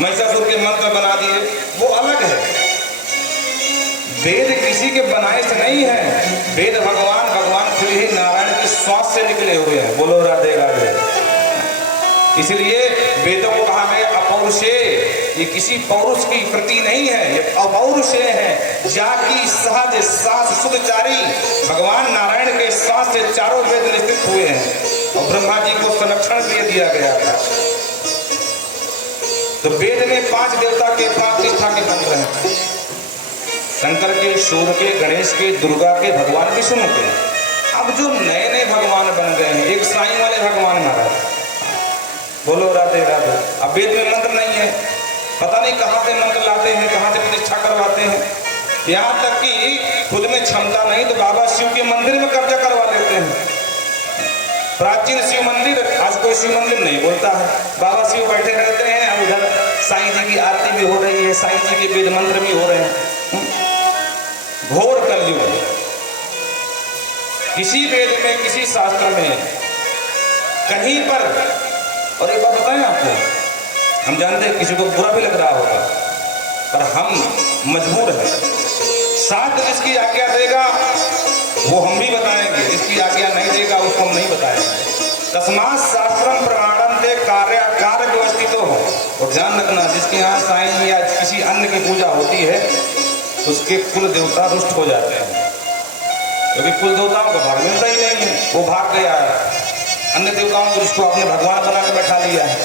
महिषासुर के मंत्र बना दिए, वो अलग है। वेद किसी के बनाए से नहीं है, वेद भगवान श्री ही नारायण के श्वास से निकले हुए हैं। बोलो राधे राधे। इसलिए वेदों को कहा गया अपौरुषेय, ये किसी पौरुष की प्रति नहीं है, ये अपौरुषेय है। जाकी सहज सास सुधचारी, भगवान नारायण के श्वास से चारों वेद निश्चित हुए हैं और ब्रह्मा जी को संरक्षण के लिए दिया गया था। तो वेद में 5 देवता के 5 प्रतिष्ठा के मंत्र हैं, शंकर के, सूर्य के, गणेश के, दुर्गा के, भगवान विष्णु के। अब जो नए नए भगवान बन गए हैं, एक साईं वाले भगवान महाराज, बोलो राधे राधे। अब वेद में मंत्र नहीं है, पता नहीं कहाँ से मंत्र लाते हैं, कहाँ से प्रतिष्ठा करवाते हैं। यहाँ तक कि खुद में क्षमता नहीं तो बाबा शिव के मंदिर में कब्जा करवा लेते हैं। प्राचीन शिव मंदिर, आज कोई शिव मंदिर नहीं बोलता है, बाबा शिव बैठे रहते हैं। अब उधर साईं जी की आरती भी हो रही है, साईं जी के वेद मंत्र भी हो रहे हैं। घोर कलयुग। किसी वेद में, किसी शास्त्र में कहीं पर, और एक बात बताएं आपको, हम जानते हैं किसी को बुरा भी लग रहा होगा, पर हम मजबूर हैं। शास्त्र जिसकी आज्ञा देगा वो हम भी बताएंगे, जिसकी आज्ञा नहीं देगा उसको हम नहीं बताएंगे। तस्मात् शास्त्रम प्रमाणम ते कार्य व्यवस्थित हो। और ध्यान रखना, जिसके यहाँ साईं या किसी अन्य की पूजा होती है उसके कुल देवता रुष्ट हो जाते हैं, क्योंकि कुल देवताओं का भाग मिलता ही नहीं है, वो भाग गया है। अन्य देवताओं को जिसको आपने भगवान बना के बैठा लिया है।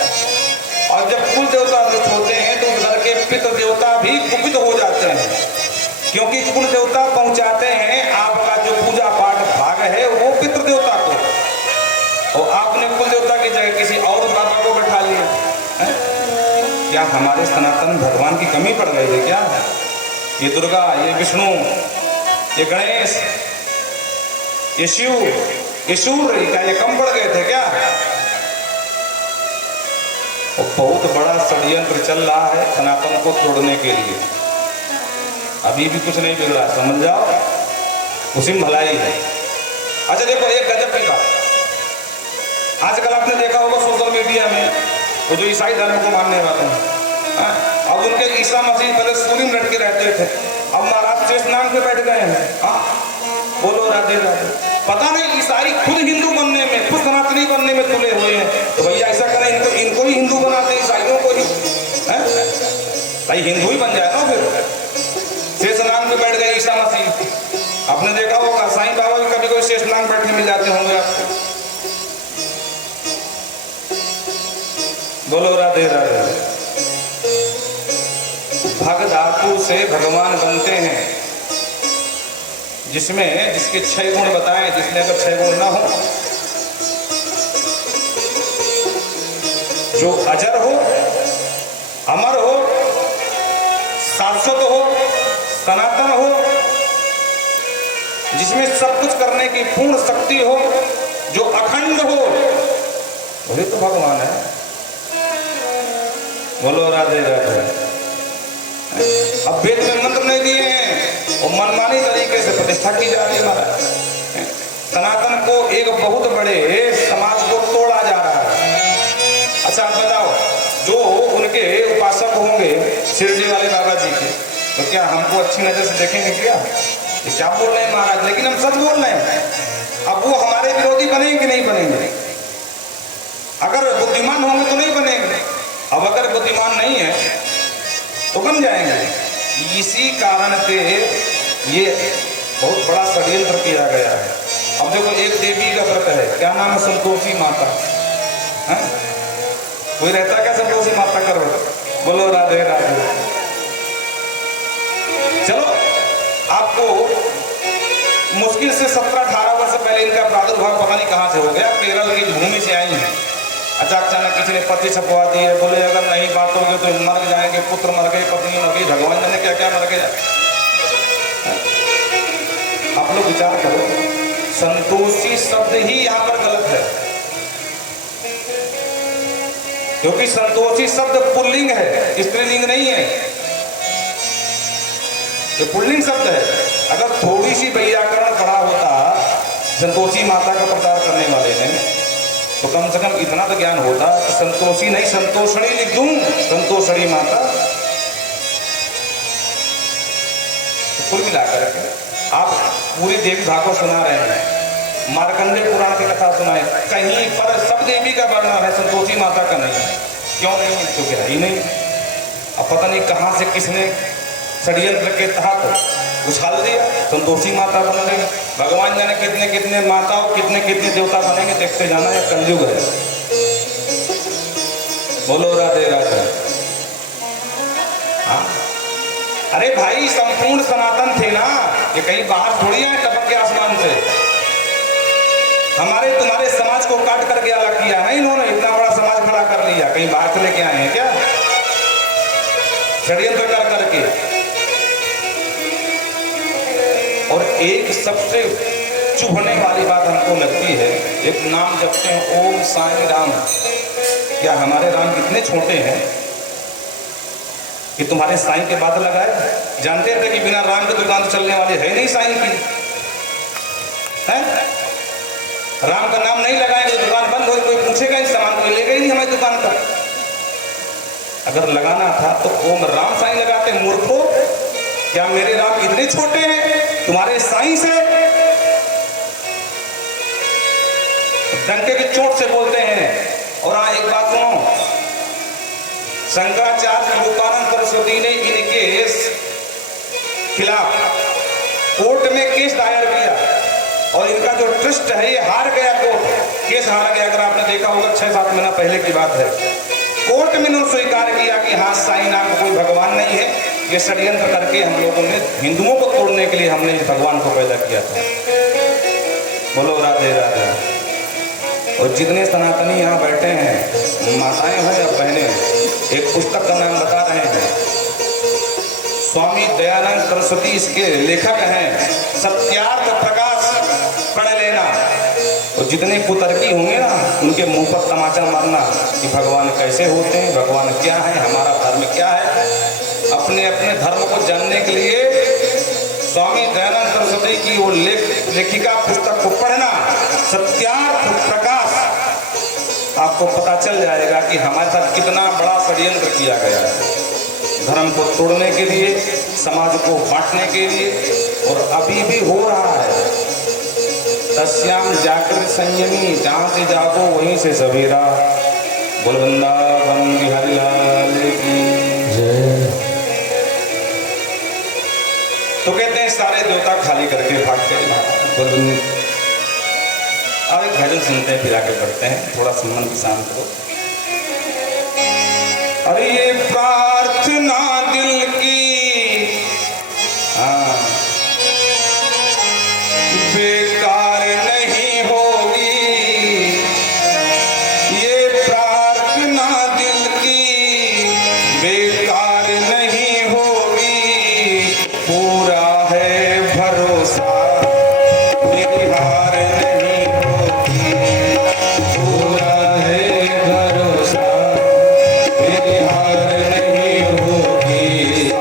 और जब कुल देवता रुष्ट होते हैं तो घर के पितृ देवता भी कुपित हो जाते हैं, क्योंकि कुल देवता पहुंचाते हैं आपका जो पूजा पाठ भाग है वो पितृ देवता को, और आपने कुल देवता की जगह किसी और बाबा को बैठा लिया। क्या हमारे सनातन भगवान की कमी पड़ गई है क्या? ये दुर्गा, ये विष्णु, ये गणेश, ये शिव, ये सूर्य, क्या ये कम पड़ गए थे क्या? और बहुत बड़ा षड्यंत्र चल रहा है सनातन को तोड़ने के लिए। अभी भी कुछ नहीं बिगड़ा, समझ जाओ, उसी में भलाई है। अच्छा देखो, एक गजब की बात, आजकल आपने देखा होगा सोशल मीडिया में वो जो ईसाई धर्म को मानने वाले हैं, अब उनके ईसा मसीह पहले सूली में लटके रहते थे, अब महाराज शेष नाग पे बैठ गए हैं। बोलो राधे राधे। पता नहीं ईसाई खुद हिंदू बनने में, खुद सनातनी बनने में तुले हुए हैं। तो भैया ऐसा करें, इनको ही हिंदू बनाते हैं, ईसाइयों को ही, भाई हिंदू ही बन जाए ना फिर। शेष नाग पे बैठ गए ईसा मसीह। आपने देखा होगा साईं बाबा भी कभी कोई शेष नाग बैठने मिल जाते होंगे आपको। बोलो राधे राधे। भग धातु से भगवान बनते हैं, जिसके 6 गुण बताएं, जिसमें अगर 6 गुण ना हो, जो अजर हो, अमर हो, शाश्वत हो, सनातन हो, जिसमें सब कुछ करने की पूर्ण शक्ति हो, जो अखंड हो, वही तो भगवान है। बोलो राधे राधे। अब वेद में मंत्र नहीं दिए हैं और मनमानी तरीके से प्रतिष्ठा की जा रही है महाराज। सनातन को एक बहुत बड़े समाज को तोड़ा जा रहा है। अच्छा आप बताओ, जो उनके उपासक होंगे शिरडी वाले बाबा जी के, तो क्या हमको अच्छी नजर से देखेंगे क्या? ये क्या बोल रहे हैं महाराज, लेकिन हम सच बोल रहे हैं। अब वो हमारे विरोधी बनेंगे कि नहीं बनेंगे? अगर बुद्धिमान होंगे तो नहीं बनेंगे, अब अगर बुद्धिमान नहीं है तो बन जाएंगे। इसी कारण से ये बहुत बड़ा षड्यंत्र किया गया है। अब देखो, एक देवी का व्रत है, क्या नाम है? संतोषी माता है? कोई रहता क्या संतोषी माता का व्रत? बोलो राधे राधे। चलो, आपको मुश्किल से 17-18 वर्ष पहले इनका प्रादुर्भाव पता नहीं कहां से हो गया, केरल की भूमि से आई है। अचानक किसी ने पत्र छपवा दिए, बोले अगर नहीं बात होगी तो मर जाएंगे, पुत्र मर गए, पत्नी मर गई, भगवान जाने क्या क्या मर गया। आप लोग विचार करो, संतोषी शब्द ही यहाँ पर गलत है, क्योंकि संतोषी शब्द पुल्लिंग है, स्त्रीलिंग नहीं है। ये पुल्लिंग शब्द है। अगर थोड़ी सी व्याकरण पढ़ा होता संतोषी माता का प्रचार करने वाले ने, तो कम से कम इतना तो ज्ञान होता कि संतोषी नहीं संतोषणी लिख दूं, संतोषणी माता। तो कुल मिलाकर के आप पूरी देवी भागवत सुना रहे हैं, मार्कंडे पुराण की कथा सुनाए, कहीं पर सब देवी का वर्णन है, संतोषी माता का नहीं। क्यों नहीं? तो क्या ही नहीं। अब पता नहीं कहाँ से किसने षड्यंत्र के तहत उछाल दिया, संतोषी माता बन गई। भगवान जाने कितने कितने माताओं, कितने कितने देवता बनेंगे, देखते जाना है, कलयुग है। बोलो राधे राधे। हाँ, अरे भाई संपूर्ण सनातन थे ना, ये कहीं बाहर थोड़ी आए टपक के आसमान से। हमारे तुम्हारे समाज को काट करके अलग किया है इन्होंने, इतना बड़ा समाज खड़ा कर लिया, कहीं बाहर से लेके आए हैं क्या षड्यंत्र कर करके। और एक सबसे चुभने वाली बात हमको लगती है, एक नाम जपते हैं ओम साईं राम। क्या हमारे राम कितने छोटे हैं कि तुम्हारे साईं के बाद लगाए? जानते थे कि बिना राम की दुकान चलने वाली है नहीं साईं की, है? राम का नाम नहीं लगाएंगे तो दुकान बंद हो, कोई पूछेगा इस सामान कोई लेगा ही नहीं हमारी दुकान पर। अगर लगाना था तो ओम राम साईं लगाते, मूर्खों। क्या मेरे राम इतने छोटे हैं तुम्हारे साईं से? डंके की चोट से बोलते हैं। और हाँ, एक बात सुनो, शंकराचार्य रूपानंद सरस्वती ने इनके खिलाफ कोर्ट में केस दायर किया और इनका जो ट्रस्ट है ये हार गया, कोर्ट केस हार गया। अगर आपने देखा होगा 6-7 महीना पहले की बात है, कोर्ट में इन्होंने स्वीकार किया कि हाँ साईं नाम कोई भगवान नहीं है, ये षड्यंत्र करके हम लोगों ने हिंदुओं को तोड़ने के लिए हमने इस भगवान को पैदा किया था। बोलो राधे राधे। और जितने सनातनी यहाँ बैठे हैं, माताएं हैं या बहनें, एक पुस्तक का नाम बता रहे हैं, स्वामी दयानंद सरस्वती इसके लेखक हैं, सत्यार्थ प्रकाश, पढ़ लेना। और जितने कुतर्की होंगे ना, उनके मुंह पर तमाचा मारना कि भगवान कैसे होते हैं, भगवान क्या है, हमारा धर्म क्या है। अपने अपने धर्म को जानने के लिए स्वामी दयानंद सरस्वती की वो लेखिका पुस्तक को पढ़ना, सत्यार्थ प्रकाश, आपको पता चल जाएगा कि हमारे साथ कितना बड़ा षड्यंत्र किया गया है, धर्म को तोड़ने के लिए, समाज को बांटने के लिए। और अभी भी हो रहा है। तस्याम जागृत संयमी, जहां से जागो वहीं से सवेरा। बोल वृंदावन बिहारी लाल की जय। तो कहते हैं सारे देवता खाली करके भागते हैं। अब एक भजन सुनते हैं, फिर आगे बढ़ते हैं, थोड़ा सम्मान की शांत करो। अरे ये प्रार्थना दिल की, हाँ, बेकार नहीं होगी। ये प्रार्थना दिल की बेकार नहीं होगी। पूरा है भरोसा, मेरी हार नहीं होगी। पूरा है भरोसा, मेरी हार नहीं होगी।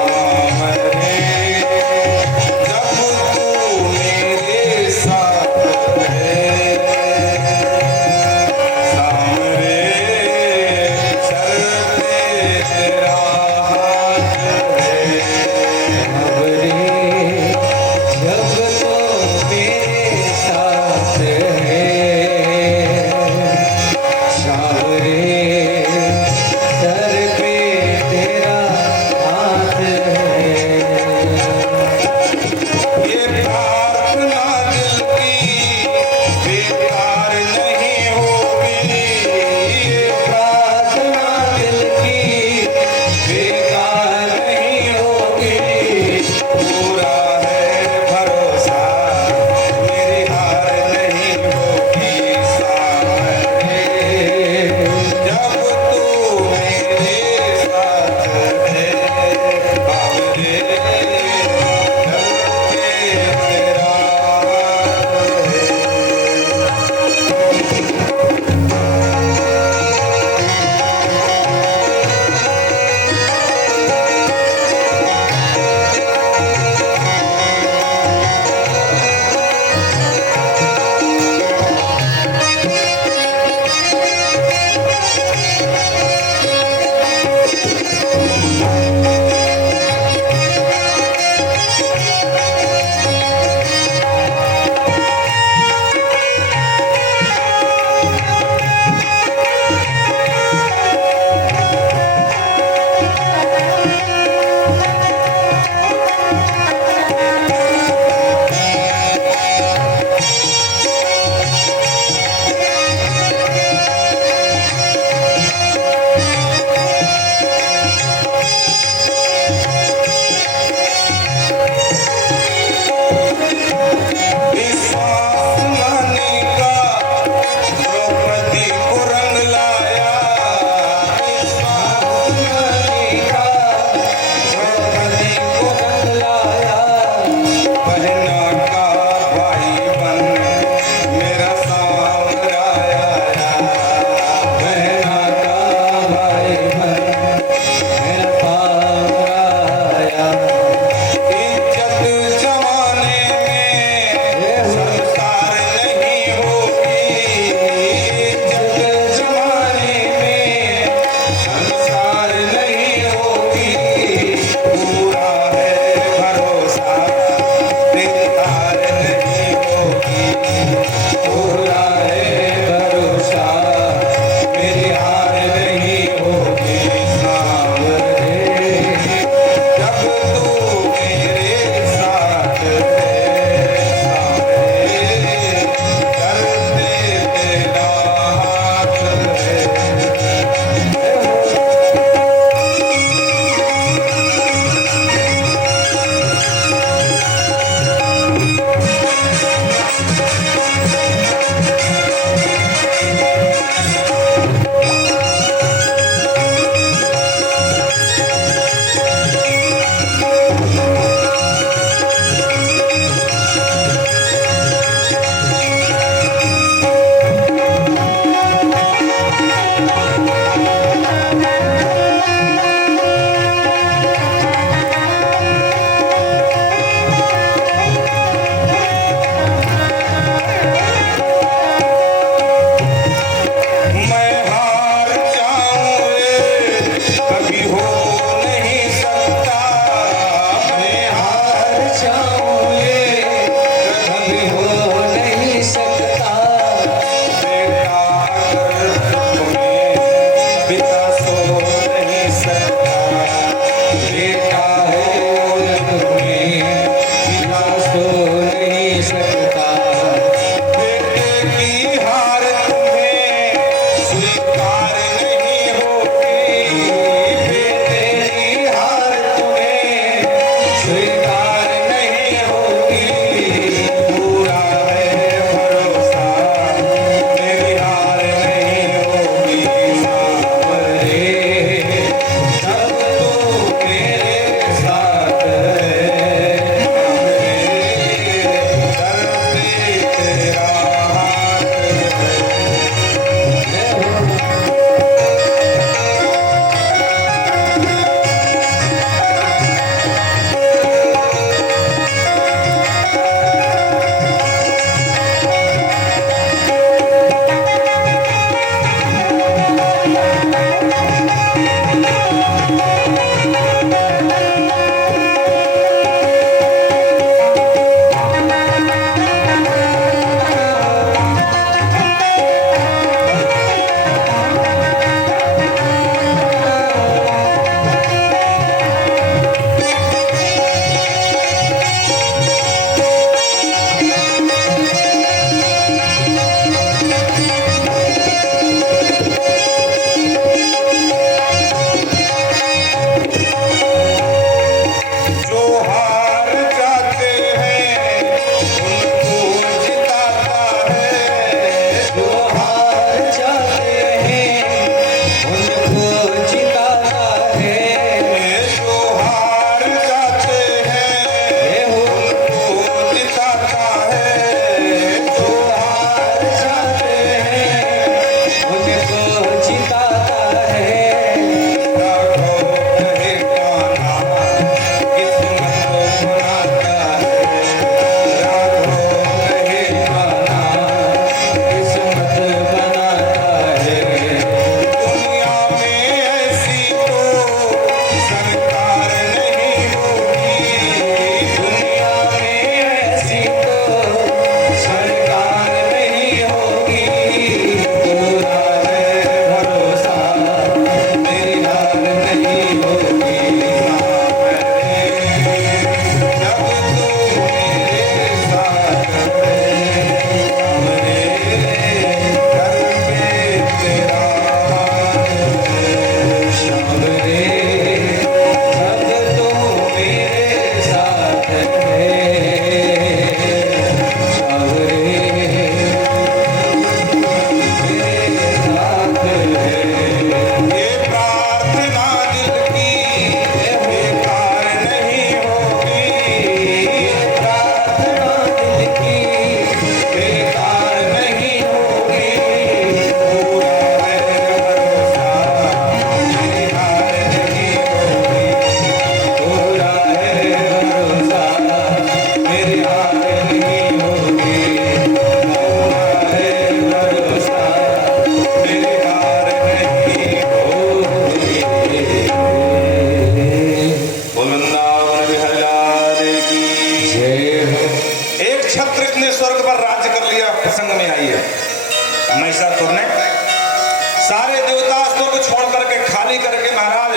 सारे देवता स्वर्ग छोड़ करके खाली करके महाराज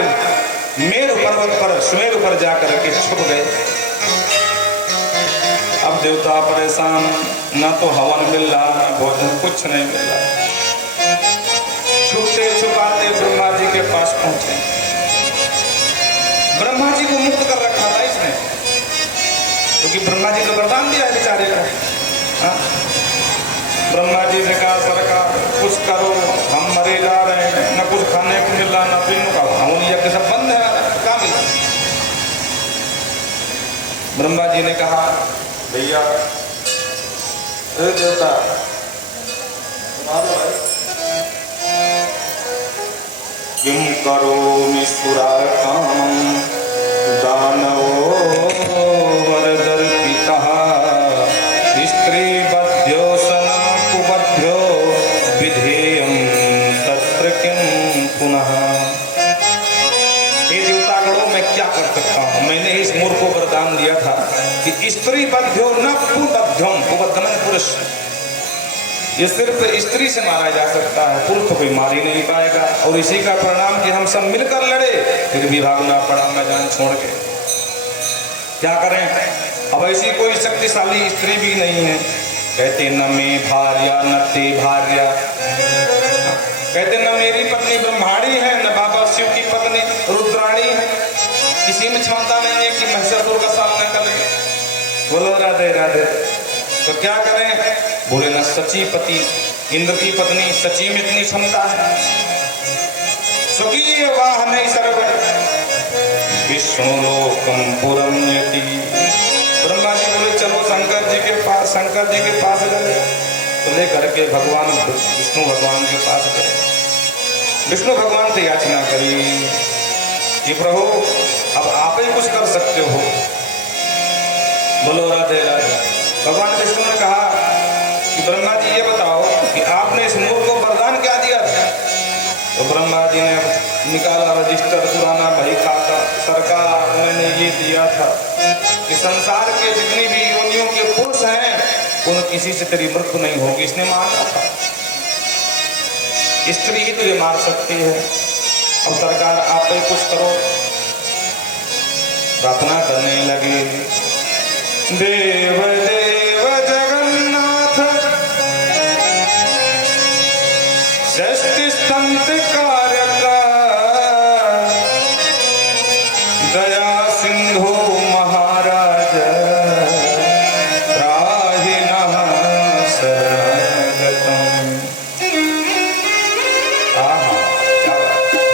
मेरु पर्वत पर सुमेरु पर जाकर के छुप गए। अब देवता परेशान, न तो हवन मिल रहा न भोजन, कुछ नहीं मिल रहा। छुपते छुपाते ब्रह्मा जी के पास पहुंचे। ब्रह्मा जी को मुक्त कर रखा था इसने, क्योंकि ब्रह्मा जी को वरदान दिया है बेचारे को। ब्रह्मा जी ने कहा सरकार कुछ करो, हम मरे जा रहे हैं, न कुछ खाने को मिल रहा न पीने का, हवन यज्ञ सब बंद है, क्या मिला। ब्रह्मा जी ने कहा भैया देवता किम करोमि सुरा कामं दानवो वरदर्पितः स्त्री बध्यो सना कुबध्यो विधेयं तत्र किं पुनः। हे देवतागणों, मैं क्या कर सकता हूँ? मैंने इस मूर्ख को वरदान दिया था कि स्त्री बध्यो न कुबध्यम, कुबद्धम पुरुष, ये सिर्फ स्त्री से मारा जा सकता है, पुरुष कोई मार ही नहीं पाएगा। और इसी का परिणाम कि हम सब मिलकर लड़े, फिर भी भागना पड़ा मैदान छोड़ के। क्या करें? अब ऐसी कोई शक्तिशाली स्त्री भी नहीं है। कहते न मैं भार्या न ते भार्या, कहते न मेरी पत्नी ब्रह्माणी है न बाबा शिव की पत्नी रुद्राणी है। किसी में क्षमता नहीं है कि महिषासुर का सामना कर ले। बोलो राधे राधे। तो क्या करें? बोले न सची पति इंद्र की पत्नी सची में इतनी क्षमता है। स्वकीय वाह नहीं सर्व विष्णु लोकम पुरम यति। ब्रह्मा जी बोले चलो शंकर जी के पास, शंकर जी के पास गए तो लेकर के भगवान विष्णु भगवान के पास गए। विष्णु भगवान से याचना करी कि प्रभु अब आप ही कुछ कर सकते हो। बोलो राधे राधे। भगवान विष्णु ने कहा कि ब्रह्मा जी ये बताओ कि आपने इस मूर्ख को वरदान क्या दिया था? तो ब्रह्मा जी ने निकाला रजिस्टर पुराना भाई खाता, सरकार मैंने ये दिया था कि संसार के जितनी भी योनियों के पुरुष हैं उन किसी से तेरी मृत्यु नहीं होगी। इसने माना था स्त्री ही तुझे मार सकती है। अब सरकार आप ही कुछ करो। प्रार्थना करने लगे, देव देव जगन्नाथ षष्टि स्तंत कारक दया सिंधु महाराज त्राहि नः शरणगतम्।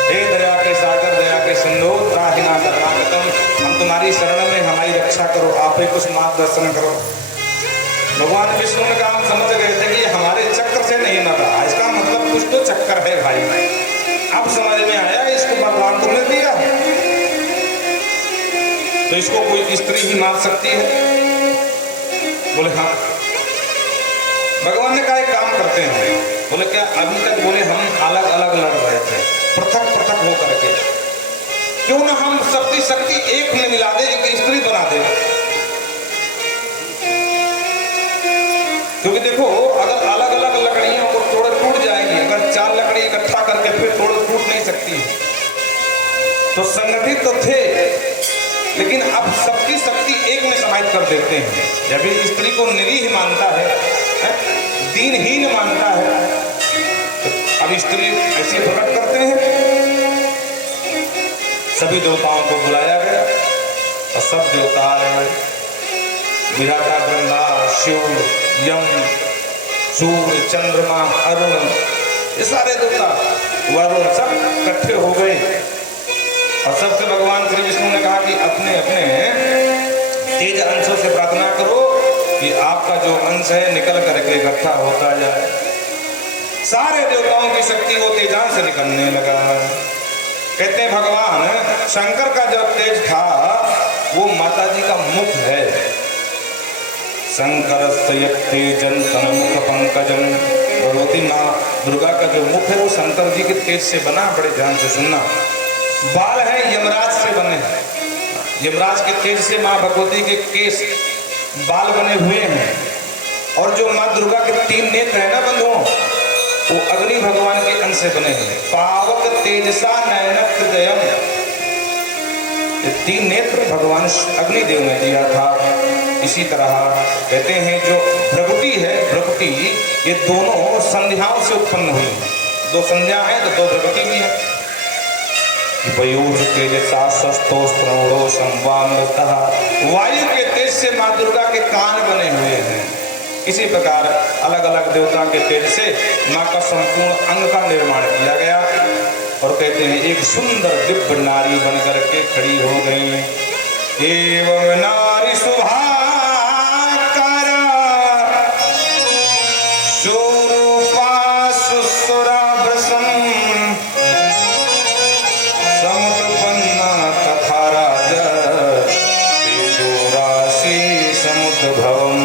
हे दया के सागर, दया के सिंधु, त्राहि नः शरणगतम्। हम तुम्हारी शरण में हमारी रक्षा करो, आप ही कुछ मार्गदर्शन करो। भगवान विष्णु ने कहा हम समझ गए थे कि हमारे चक्र से नहीं मर रहा, इसका मतलब कुछ तो चक्कर है भाई। अब समझ में आया इसको भगवान तुमने दिया तो इसको कोई स्त्री ही मार सकती है। बोले हाँ। भगवान ने कहा एक काम करते हैं। बोले क्या? अभी तक बोले हम अलग अलग लड़ रहे थे, पृथक पृथक होकर के, क्यों ना हम सबकी शक्ति एक में मिला दे, एक स्त्री बना दे। क्योंकि देखो अगर अलग अलग लकड़ियों को तोड़ टूट जाएंगी, अगर 4 लकड़ी इकट्ठा करके फिर तोड़ टूट नहीं सकती। तो संगठित तो थे लेकिन अब सबकी शक्ति एक में समाहित कर देते हैं। जब ये स्त्री को निरीह मानता है, दीनहीन मानता है, तो अब स्त्री ऐसे प्रकट करते हैं। सभी देवताओं को बुलाया गया और सब देवता आए। विधाता ब्रह्मा, शिव, यम, सूर्य, चंद्रमा, अरुण, ये सारे देवता, वरुण सब इकट्ठे हो गए। और सबसे भगवान श्री विष्णु ने कहा कि अपने अपने तेज अंशों से प्रार्थना करो कि आपका जो अंश है निकल करके इकट्ठा होता जाए। सारे देवताओं की शक्ति वो तेजांश से निकलने लगा। कहते हैं भगवान शंकर का जो तेज था वो माता जी का मुख है। शंकर तेजन मुख पंकजम। भगवती माँ दुर्गा का जो मुख है वो शंकर जी के तेज से बना। बड़े ध्यान से सुनना। बाल है यमराज से बने, यमराज के तेज से माँ भगवती के केस बाल बने हुए हैं। और जो माँ दुर्गा के 3 नेत्र है ना बंधुओं, वो अग्नि भगवान के ज्ञान से बने हैं। पावक तेजसा नयन हृदयम, ये 3 नेत्र भगवान अग्निदेव ने दिया था। इसी तरह कहते हैं जो भ्रगुटी है, भ्रगुटी ये दोनों संध्याओं से उत्पन्न हुई है। 2 संध्या है तो 2 भ्रगुटी भी है। वयोज तेजसा शस्तो श्रवणो संवामृतः, वायु के तेज से माँ दुर्गा के कान बने हुए हैं। इसी प्रकार अलग अलग देवता के तेज से माँ का संपूर्ण अंग का निर्माण किया गया। और कहते हैं एक सुंदर दिव्य नारी बनकर के खड़ी हो गई। एवं नारी शुभाकर स्वरूपा सुसुराभ्रसम समुद्रपन्ना तथा राजा तेजोराशि समुद्रभवम।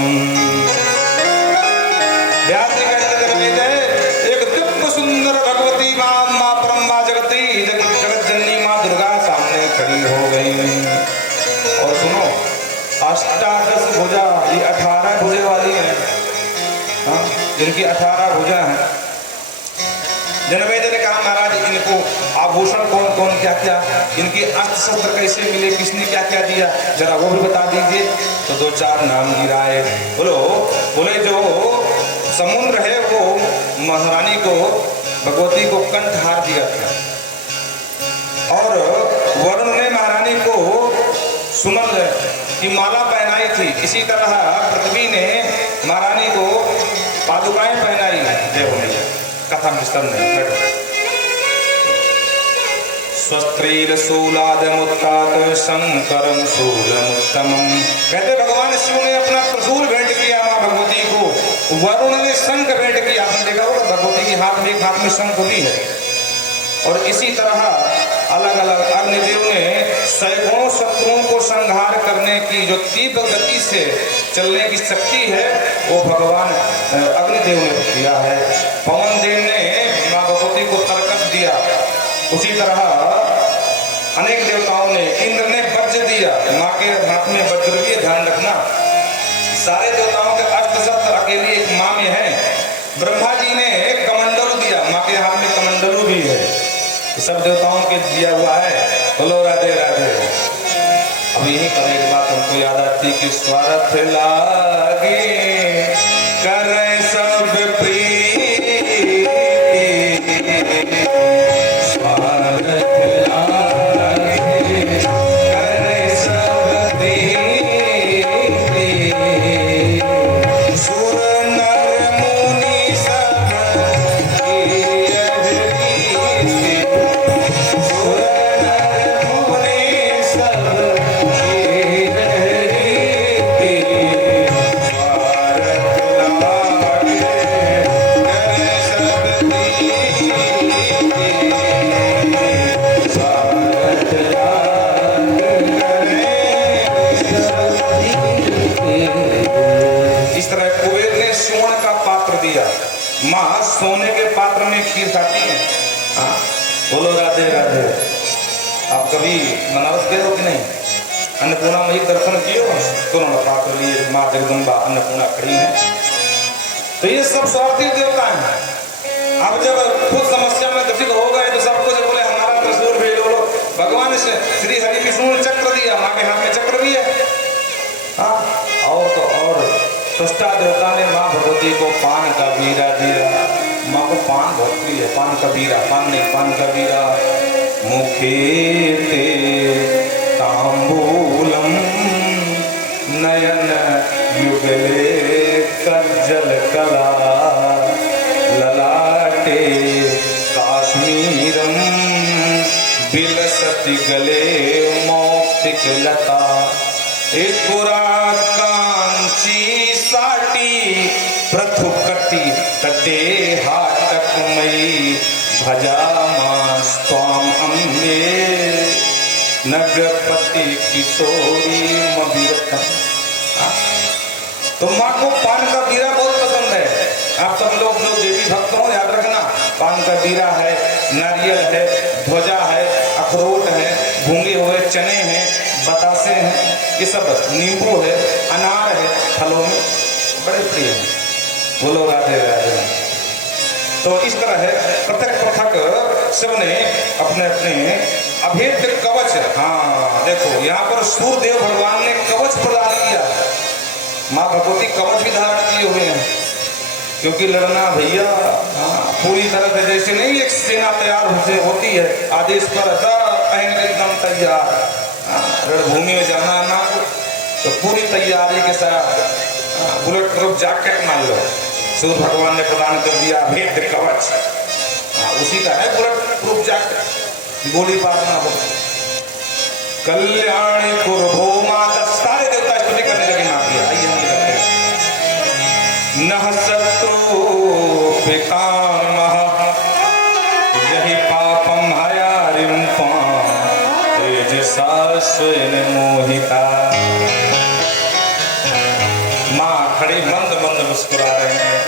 एक दिव्य सुंदर भगवती माँ ब्रह्मा जगती जगत जननी माँ दुर्गा सामने खड़ी हो गई। और सुनो, अष्टादश भुजा, ये 18 भुजे वाली है, हाँ, जिनकी 18 भुजा है। जनमेजय ने कहा महाराज इनको आभूषण कौन कौन क्या क्या, इनके अस्त्र शस्त्र कैसे मिले, किसने क्या क्या दिया, जरा वो भी बता दीजिए। तो 2-4 नाम गिराए। बोले जो समुद्र है वो महारानी को, भगवती को कंठहार दिया था। और वरुण ने महारानी को सुमन की माला पहनाई थी। इसी तरह पृथ्वी ने महारानी को पादुकाएं पहनाई। देव मैया कथा विस्तार नहीं बैठो। स्वस्त्रीर शूलादमुत्तात शंकरम शूलमुत्तमम, कहते भगवान शिव ने अपना त्रिशूल भेंट किया माँ भगवती को। वरुण ने शंख भेंट किया। आपने देखा होगा भगवती के हाथ में एक हाथ में शंख भी है। और इसी तरह अलग अलग अग्निदेव ने सैकड़ों शत्रुओं को संहार करने की जो तीव्र गति से चलने की शक्ति है वो भगवान अग्निदेव ने दिया है। पवन देव ने माँ भगवती को तरकस दिया। उसी तरह अनेक देवताओं ने, इंद्र ने वज्र दिया, माँ के हाथ में वज्र भी है, ध्यान रखना। सारे देवताओं के अस्त्र शस्त्र अकेली एक माँ में है। ब्रह्मा जी ने कमंडलू दिया, माँ के हाथ में कमंडलू भी है। सब देवताओं के दिया हुआ है। बोलो राधे राधे। अब यही पर एक बात हमको याद आती कि स्वार्थ लागे करे सब प्रीति, स्वार्थ लागे करे सब प्रीति, सुर नर मुनि सब माँ सोने के पात्र में खीर खाती है। हाँ, बोलो राधे राधे। आप कभी बनारस गए हो कि नहीं? अन्नपूर्णा में दर्शन किए हो? दोनों पात्र लिए माँ जगदम्बा अन्नपूर्णा खड़ी है। तो ये सब स्वार्थी देवता हैं। अब जब खुद समस्या में ग्रसित हो गए तो सबको जब बोले हमारा त्रिशूल भेज दो, भगवान से श्री हरि विष्णु ने चक्र दिया, माँ के हाथ में चक्र भी है। हाँ, और तो और सृष्टा देवता ने माँ भगवती को पान का बीरा दिया। माँ को पान बहुत प्रिय है, पान का बीरा, पान नहीं पान का बीरा। मुखे ते तांबूलम नयन युगले कज्जल कला, ललाटे काश्मीरम बिलसति गले मौक्तिक लता। पुरा कांची साटी प्रथुकटी तटे हाटकमयी, भजामा स्वाम अम्बे नगपति किशोरी मभिरतम। तो माँ को पान का बीरा बहुत पसंद है। आप सब लोग जो देवी भक्त हो याद रखना, पान का बीरा है, नारियल है, ध्वजा है, अखरोट है, भूंगे हुए चने हैं, बतासे हैं, ये सब नींबू है, अनार है, फलों में बड़े प्रिय है। बोलो राधे राधे। तो इस तरह है, प्रत्येक प्रथा सबने अपने अपने अभेद्य कवच, हाँ देखो यहाँ पर सूर्यदेव भगवान ने कवच प्रदान किया, माँ भगवती कवच भी धारण किए हुए हैं, क्योंकि लड़ना भैया हाँ पूरी तरह से जैसे नहीं एक सेना तैयार होती है, आदेश पर पहन के एकदम तैयार, रणभूमि में जाना ना तो पूरी तैयारी के साथ बुलेट प्रूफ जैकेट मान लो, सूर्य भगवान ने प्रदान कर दिया भेद कवच, उसी का है बुलेट प्रूफ जैकेट, गोली पार ना हो। कल्याणी कुरभो माता, सारे देवता स्तुति करने लगे ना किया। आइए हम करते हैं। नह शत्रु पितामह यही पापम हयारिम तेजसा स्वयं मोहिता। माँ खड़ी मंद मंद मुस्कुरा रहे हैं,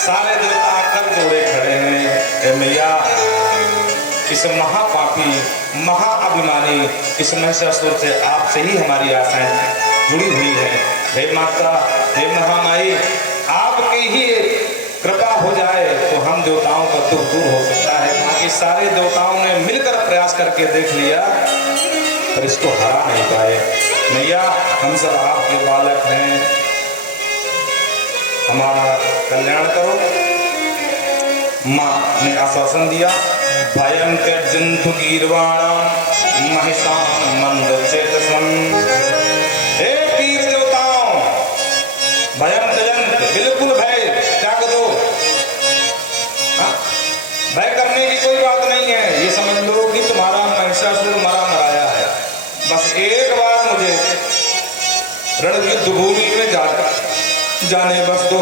सारे देवता कर जोड़े खड़े हैं। मैया इस महापापी महाअभिमानी इस महिषासुर से आपसे ही हमारी आशाएं जुड़ी हुई है। हे माता, हे महामाई, आपकी ही कृपा हो जाए तो हम देवताओं का दुख दूर हो सकता है। बाकी सारे देवताओं ने मिलकर प्रयास करके देख लिया पर इसको हरा नहीं पाए। मैया हम सब आपके बालक हैं, हमारा कल्याण करो। माँ ने आश्वासन दिया, भयं त्यजन्तु गीर्वाणं महिषां मंदचेतसं। हे वीर देवताओं, भयं त्यजन्तु, बिल्कुल भय त्याग दो। भय करने की कोई बात नहीं है, ये समझ लो कि तुम्हारा महिषासुर मरा मराया है। बस एक बार मुझे रण युद्ध भूमि में जाने बस दो।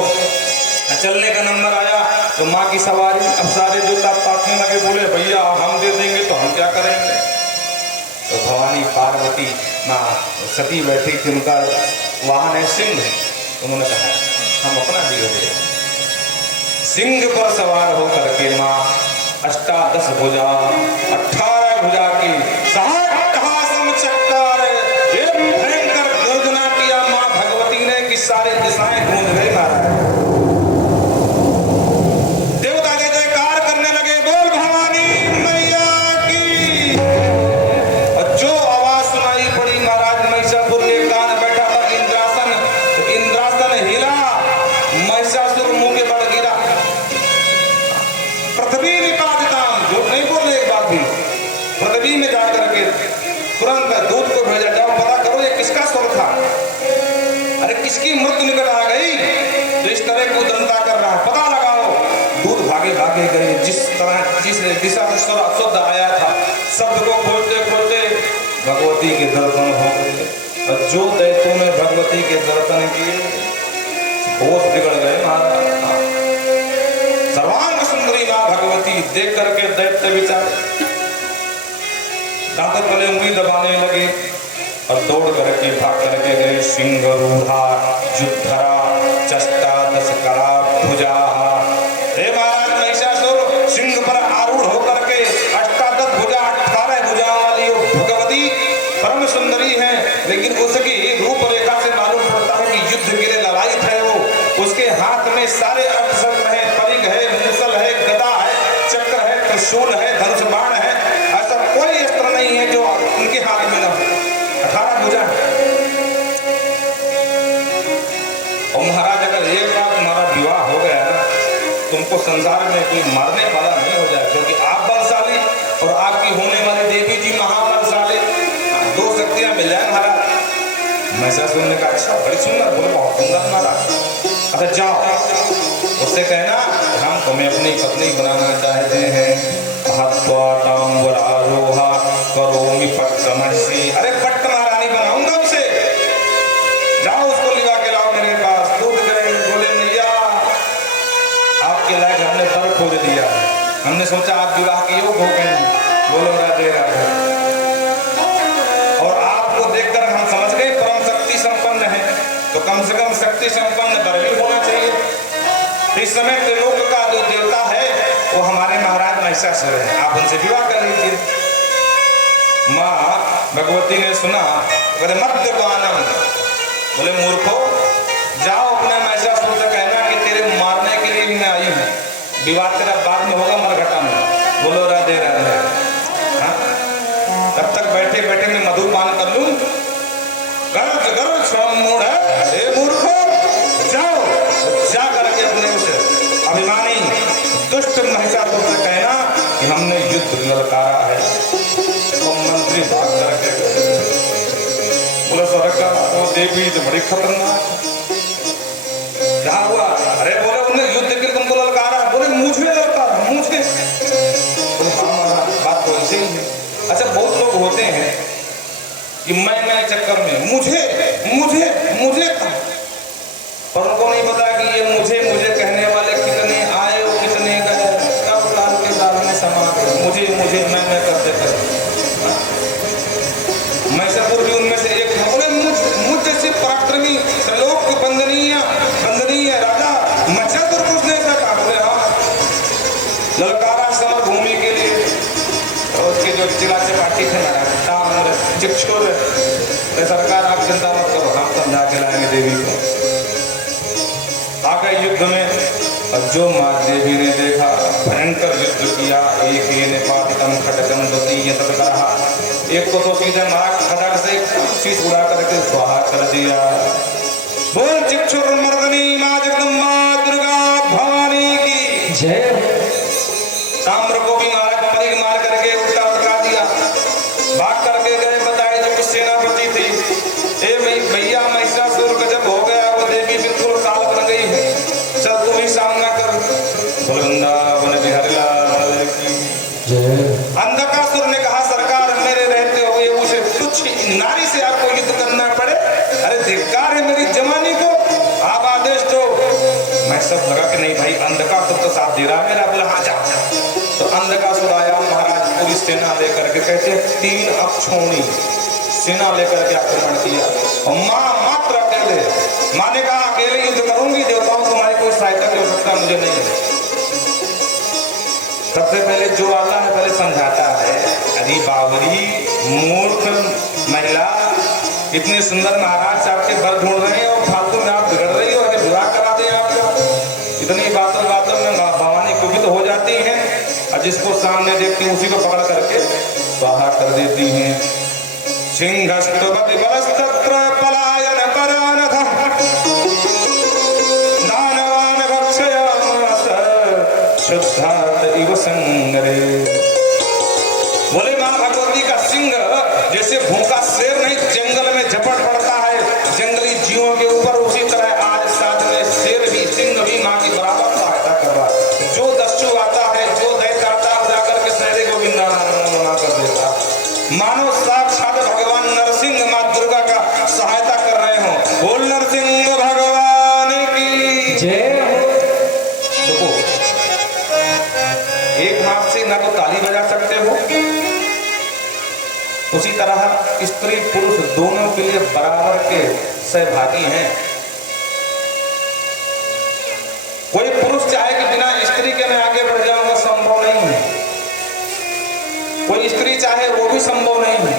चलने का नंबर आया तो माँ की सवारी, अब सारे देवता पाटने लगे, बोले भैया हम दे देंगे तो हम क्या करेंगे। तो भवानी पार्वती माँ सती बैठी थी, उनका वाहन है सिंह, उन्होंने कहा हम अपना भी दे। सिंह पर सवार होकर के माँ अष्टादश भुजा 18 भुजा की 60 हासम चक्कर भयंकर गर्जना किया माँ भगवती ने कि सारे दिशाएं गूंज गई। महाराज देवता जय जयकार करने लगे, बोल भवानी मैया की। और जो आवाज सुनाई पड़ी महाराज महिषासुर के कान बैठा था इंद्रासन, तो इंद्रासन हिला, महिषासुर मुंह के बल गिरा। पृथ्वी निपातिताम, झूठ नहीं बोल रहे एक बात भी, पृथ्वी में जाकर के तुरंत दूत को भेजा, जाओ पता करो ये किसका स्वर था। अरे किसकी मृत्यु निकट आ गई तो इस तरह को दंता कर रहा है, पता लगाओ। दूध भागे भागे गए, जिस तरह जिस दिशा से स्वर शुद्ध आया था शब्द को खोलते खोलते भगवती के दर्शन हो गए। और जो दैत्यों ने भगवती के दर्शन किए होश बिगड़ गए महाराज। सर्वांग सुंदरी माँ भगवती देख करके दैत्य विचार दांतों तले उंगली दबाने लगे और दौड़ करके भाग करके गए। सिंह रूढ़ा युद्धरा चष्टादश करा भुजा। हे महाराज महिषासुर सिंह पर आरूढ़ होकर के अष्टादश भुजा 18 भुजाओं वाली भगवती परम सुंदरी है, लेकिन उसकी रूपरेखा से मालूम पड़ता है कि युद्ध के लिए ललायित है वो। उसके हाथ में सारे अस्त्र है, परिघ है, मूसल है, गदा है, चक्र है, त्रिशूल है, धनुष बाण है, ऐसा कोई अस्त्र नहीं है जो उनके हाथ में न हो। 18 भुजा। और महाराज अगर एक बार तुम्हारा विवाह हो गया ना, तुमको संसार में कोई मारने वाला नहीं हो जाए, क्योंकि आप बलशाली और आपकी होने वाली देवी जी महाबलशाली, दो शक्तियां मिल जाए महाराज। महिषासुर ने कहा अच्छा बड़ी सुंदर, बोले बहुत सुंदर महाराज। अच्छा जाओ उससे कहना हम तुम्हें अपनी पत्नी बनाना चाहते हैं। हत्वाताम्बरारोहा करोमि पट्टमहर्षि। अरे पट्ट महारानी बनाऊंगा उसे, जाओ उसको लिवा के लाओ मेरे पास। दूध गए, बोले मैया आपके लायक हमने दर खोल दिया, हमने सोचा आप विवाह के योग हो गए। बोलो राधे राधे। और आपको देखकर हम समझ गए परम शक्ति संपन्न है, तो कम से कम शक्ति संपन्न वर भी होना चाहिए। इस समय त्रिलोक का जो देवता है वो हमारे महाराज महिषासुर है, आप उनसे विवाह कर लीजिए। माँ भगवती ने सुना, बोले मद्यपानम, बोले मूर्खो जाओ अपने महिषासुर से कहना कि तेरे मारने के लिए मैं आई हूँ, विवाह तेरा बाद में होगा मरघटा में। बोलो राधे दुष्ट महिषासुर से कहना कि हमने युद्ध ललकारा है। तो मंत्री भाग करके बोले सरकार वो देवी तो बड़ी खतरनाक। क्या हुआ? अरे बोले उन्हें युद्ध के लिए तुमको ललकारा। बोले मुझे ललकारा, मुझे। बोले हाँ बात तो ऐसे ही है। अच्छा बहुत लोग होते हैं कि मैं चक्कर में मुझे मुझे मुझे पर उनको नहीं पता कि ये मुझे मुझे कहने वाले कितने आए और कितने गए, कब काल के दाल में समा गए। मुझे मुझे मैं करते मैं सब भी उनमें से एक था। बोले मुझ जैसे पराक्रमी त्रिलोक बंदनीय राजा मचा तो कुछ नहीं सका। बोले हाँ ललकारा समर भूमि के लिए। और उसके जो चिल्ला चपाटी थे ना ताम्र चिक्षुर, सरकार आप चिंता मत करो, हम समझा के लाएंगे देवी को। आ गए युद्ध में और जो माँ देवी ने देखा भयंकर युद्ध किया। एक ये निपातितम खड्गम द्वितीय तत्करहा, एक को तो सीधे नाक खड़ग से शीश उड़ा करके स्वाहा कर दिया। बोल चिक्षुर मर्दनी माँ जगदम्बा दुर्गा भवानी की जय। ताम्र को भी मारा, परिग मार करके उल्टा उठा दिया। भाग करके गए, बताए जो कुछ सेनापति थी। ए भैया महिषासुर का जब हो गया वो देवी बिल्कुल काल बन गई है, चल तू ही सामना कर। वृंदावन बिहारी लाल की जय। अंधकासुर ने कहा सरकार मेरे रहते हुए उसे तुच्छ नारी से आपको युद्ध करना पड़े? अरे धिक्कार है मेरी जवानी को, आप आदेश दो। मैं सब लगा कि नहीं भाई अंधकासुर तो साथ दे रहा है मेरा। बोला हाँ जा। तो अंधकासुर आया महाराज पूरी सेना लेकर के, कहते 3 अक्षौणी सेना लेकर के आक्रमण किया। और माँ मात्र अकेले, माँ ने कहा अकेले युद्ध करूंगी, देवताओं तुम्हारी कोई सहायता नहीं हो सकता, मुझे नहीं है। सबसे पहले जो आता है पहले समझाता है, अरे बावरी मूर्ख महिला, इतने सुंदर महाराज आपके बल ढूंढ रहे हैं और फालतू में आप बिगड़ रही हो, अरे विवाह करा दें आपका। इतनी बातों में भवानी कुपित हो जाती हैं और जिसको सामने देखती उसी को पकड़ करके स्वाहा कर देती हैं। सिंहस्तवति बलस्तत्र पलायन परानधः दानवान भक्षयामास शुद्धात् इव संगरे। बोले मां भगवती का सिंह जैसे भूखा शेर नहीं जंगल में झपट पड़ता है जंगली जीवों के ऊपर, उसी तरह आज साथ में शेर भी सिंह भी मां की बराबर सहायता कर रहा है। जो दस्यु आता है, जो दैत्य आता है, जाकर के सहरे गोविंदा मना कर देता। मानो साक्षात भगवान नरसिंह मां दुर्गा का सहायता कर रहे हो। बोल नरसिंह भगवान की जय। देखो एक हाथ से ना तो ताली बजा सकते हो, उसी तरह स्त्री पुरुष दोनों के लिए बराबर के सहभागी हैं। कोई पुरुष चाहे कि बिना स्त्री के मैं आगे बढ़ जाऊंगा, संभव नहीं है। कोई स्त्री चाहे वो भी संभव नहीं है।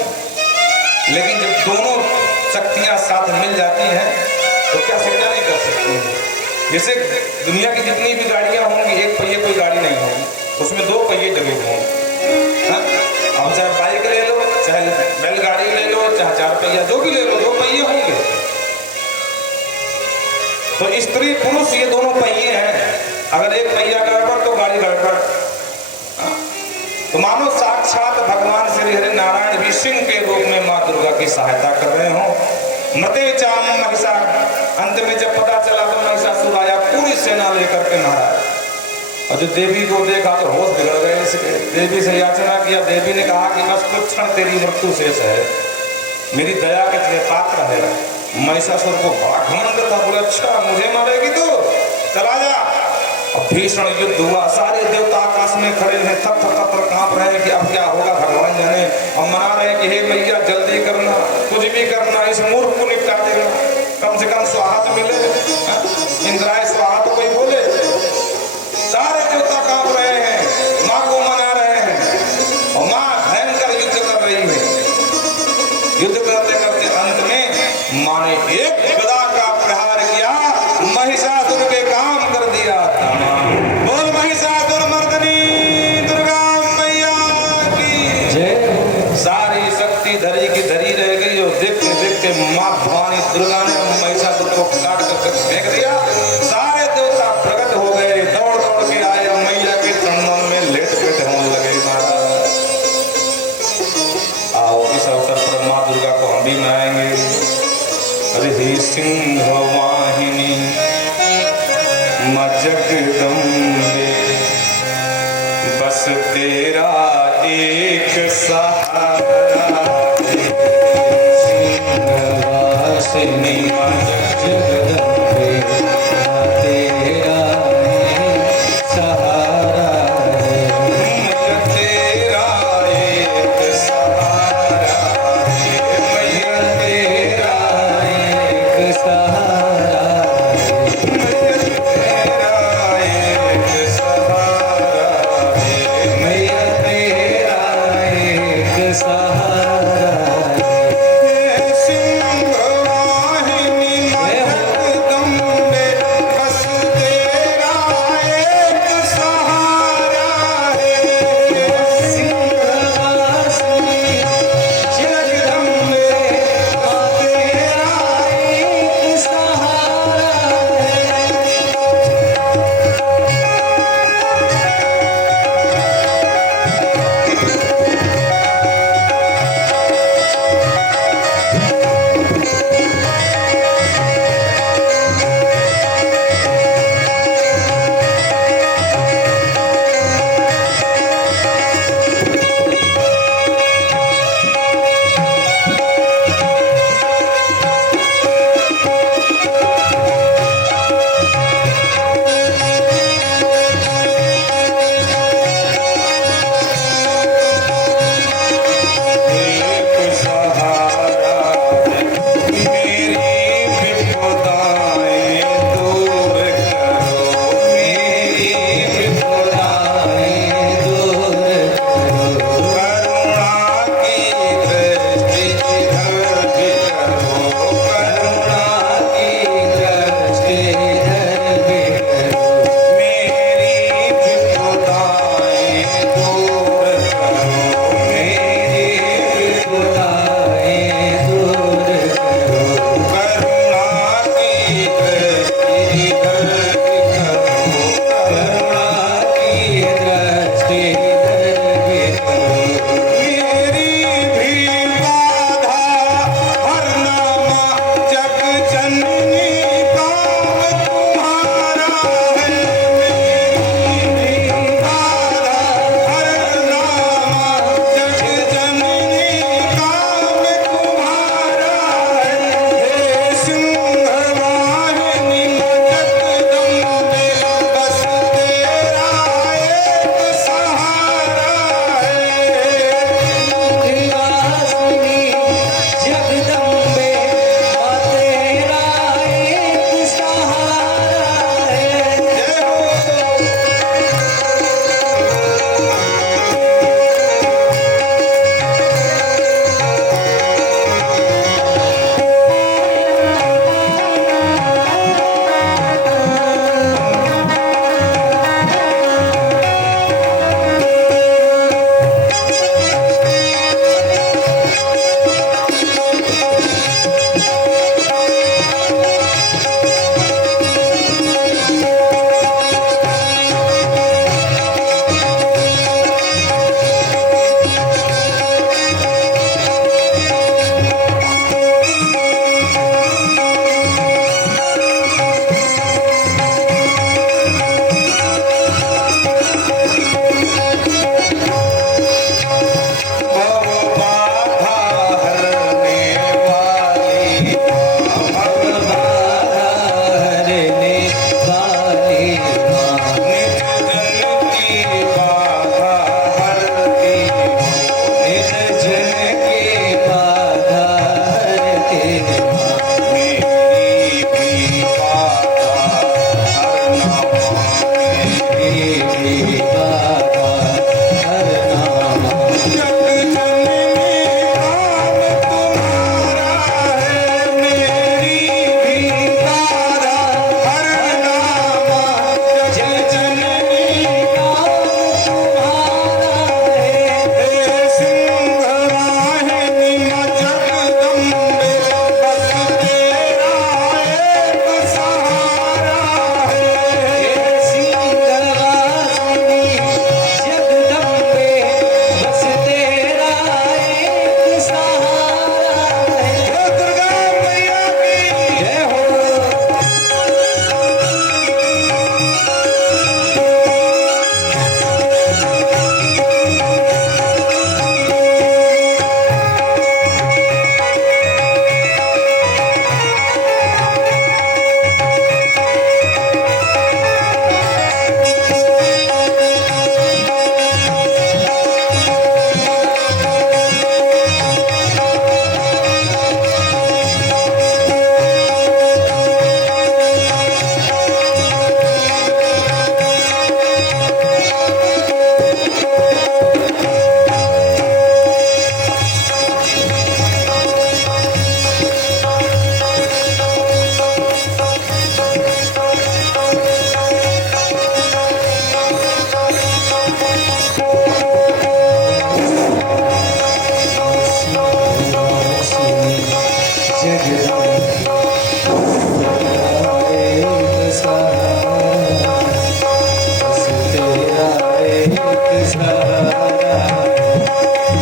लेकिन जब दोनों शक्तियां साथ मिल जाती हैं तो क्या शक्तियां नहीं कर सकती हैं। जैसे दुनिया की जितनी भी गाड़ियां होंगी, एक पहिए कोई गाड़ी नहीं होगी, उसमें 2 पहिए जरूर होंगे। अब चाहे बाइक ले लो, चाहे बैलगाड़ी ले लो, चाहे 4 पहिया जो भी ले लो, 2 पहिए होंगे। तो स्त्री पुरुष ये दोनों पहिए हैं, अगर एक पहिया गड़बड़ तो गाड़ी गड़बड़। तो मानो साक्षात भगवान श्री हरि नारायण भी सिंह के रूप में मां दुर्गा की सहायता कर रहे हो। मते चाम महिषा, अंत में जब पता चला तो महिषासुर आया पूरी सेना लेकर के महाराज। और जो देवी को देखा तो होश बिगड़ गए इसके। देवी से याचना किया, देवी ने कहा कि बस कुछ क्षण तेरी मृत्यु शेष है, मेरी दया के पात्र है। महिषासुर को बड़ा घमंड था, बोले अच्छा मुझे मारेगी तो चला जा। भीषण युद्ध हुआ, सारे देवता आकाश में खड़े हैं, थप थप कांप रहे हैं कि अब क्या होगा भगवान जाने। और मना रहे कि हे मैया जल्दी करना, कुछ भी करना, इस मूर्ख को निपटा देना, कम से कम स्वाहा तो मिले। इंद्राय स्वाहा तो कोई बोले। सारे देवता कांप रहे हैं, माँ को मना रहे हैं और माँ भयंकर युद्ध कर रही है। युद्ध करते करते अंत में माँ ने एक गदा का प्रहार किया, महिषासुर के काम कर दिया। बोल महिषासुर मर्दनी दुर्गा मैया की जय। सारी शक्ति धरी की धरी रह गई और देखते देखते माँ भवानी दुर्गा ने महिषासुर को काट कर फेंक दिया। सारे देवता तेरा एक सहारा सिंहवासिनी जगदम्बे तेरा एक सहारा है। तेरा एक सहारा मैया तेरा एक सहारा एक सहारा मैया तेरा एक सहारा सिंहवाहिनी जय हो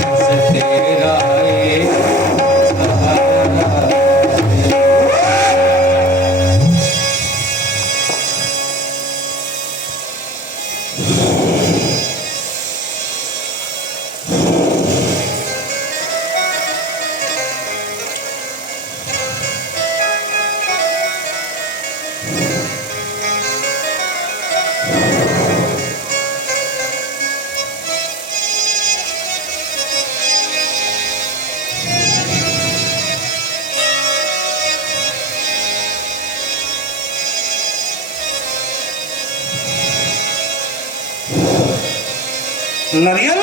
बस तेरा एक सहारा। नारियल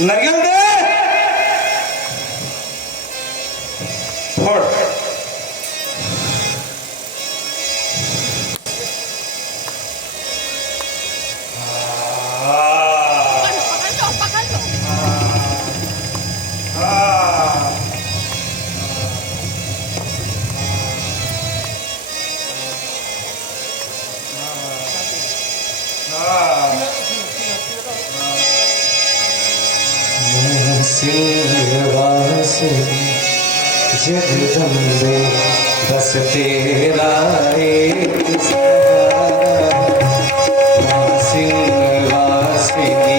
नारियल दे फोड़। सिंहवासिनी जगदम्बे बस तेरा एक सहारा। माँ सिंहवासिनी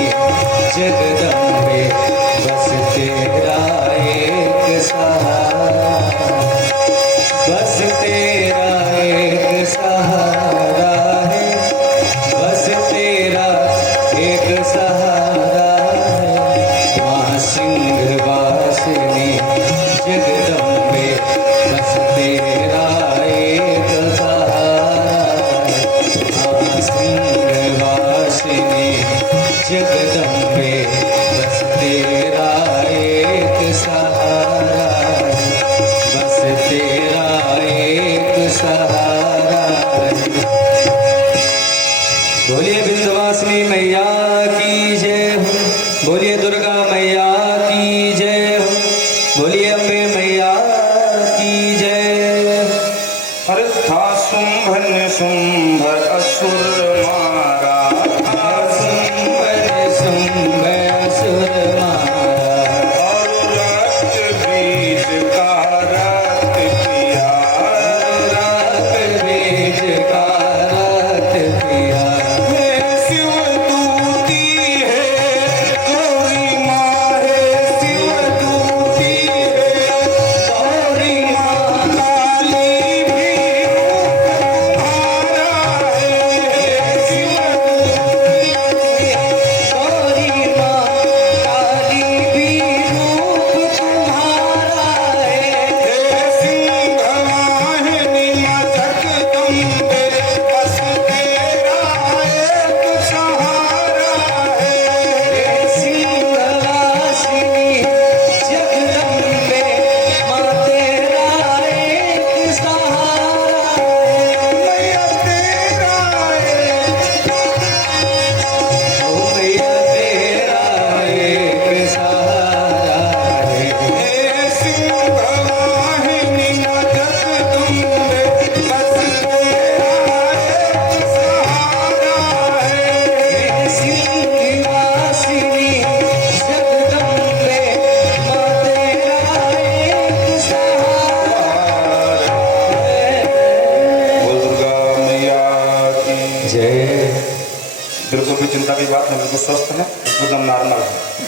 जगदम्बे बस तेरा एक सहारा। बस तेरा एक सहारा है, बस तेरा एक सहारा है। माँ सिंहवासिनी जगदम्बे बस तेरा एक सहारा है। माँ सिंहवासिनी जगदम्बे बस तेरा एक सहारा है। बस तेरा एक सहारा है। बोलिए विंध्यवासिनी मैया की जय हो, बोलिए दुर्गा मैया की जय हो, बोलिए अम्बे मैया की जय। अरे था शुंभन शुंभ असुर मारा, शुंभ असुर मारा, और रक्त बीज का रक्त किया। रक्त बीज का रक्त पिया। हे शिव दूती है गौरी माँ, हे शिव दूती है गौरी माँ। काली भी रूप तुम्हारा है, हे शिव दूती है गौरी माँ काली भी रूप तुम्हारा है। हे सिंहवाहिनी माँ जगदम्बे बस तेरा एक सहारा है। सिंहवासिनी जगदम्बे माँ तेरा एक सहारा है। मैया तेरा ओ मैया तेरा एक सहारा है। हे सिंहवाहिनी माँ जगदम्बे बस तेरा एक सहारा है। सिंहवासिनी जगदम्बे माँ तेरा एक सहारा है। बोल दुर्गा मैया की जय। बिल्कुल भी चिंता की बात नहीं, बिल्कुल स्वस्थ है, एकदम नॉर्मल है।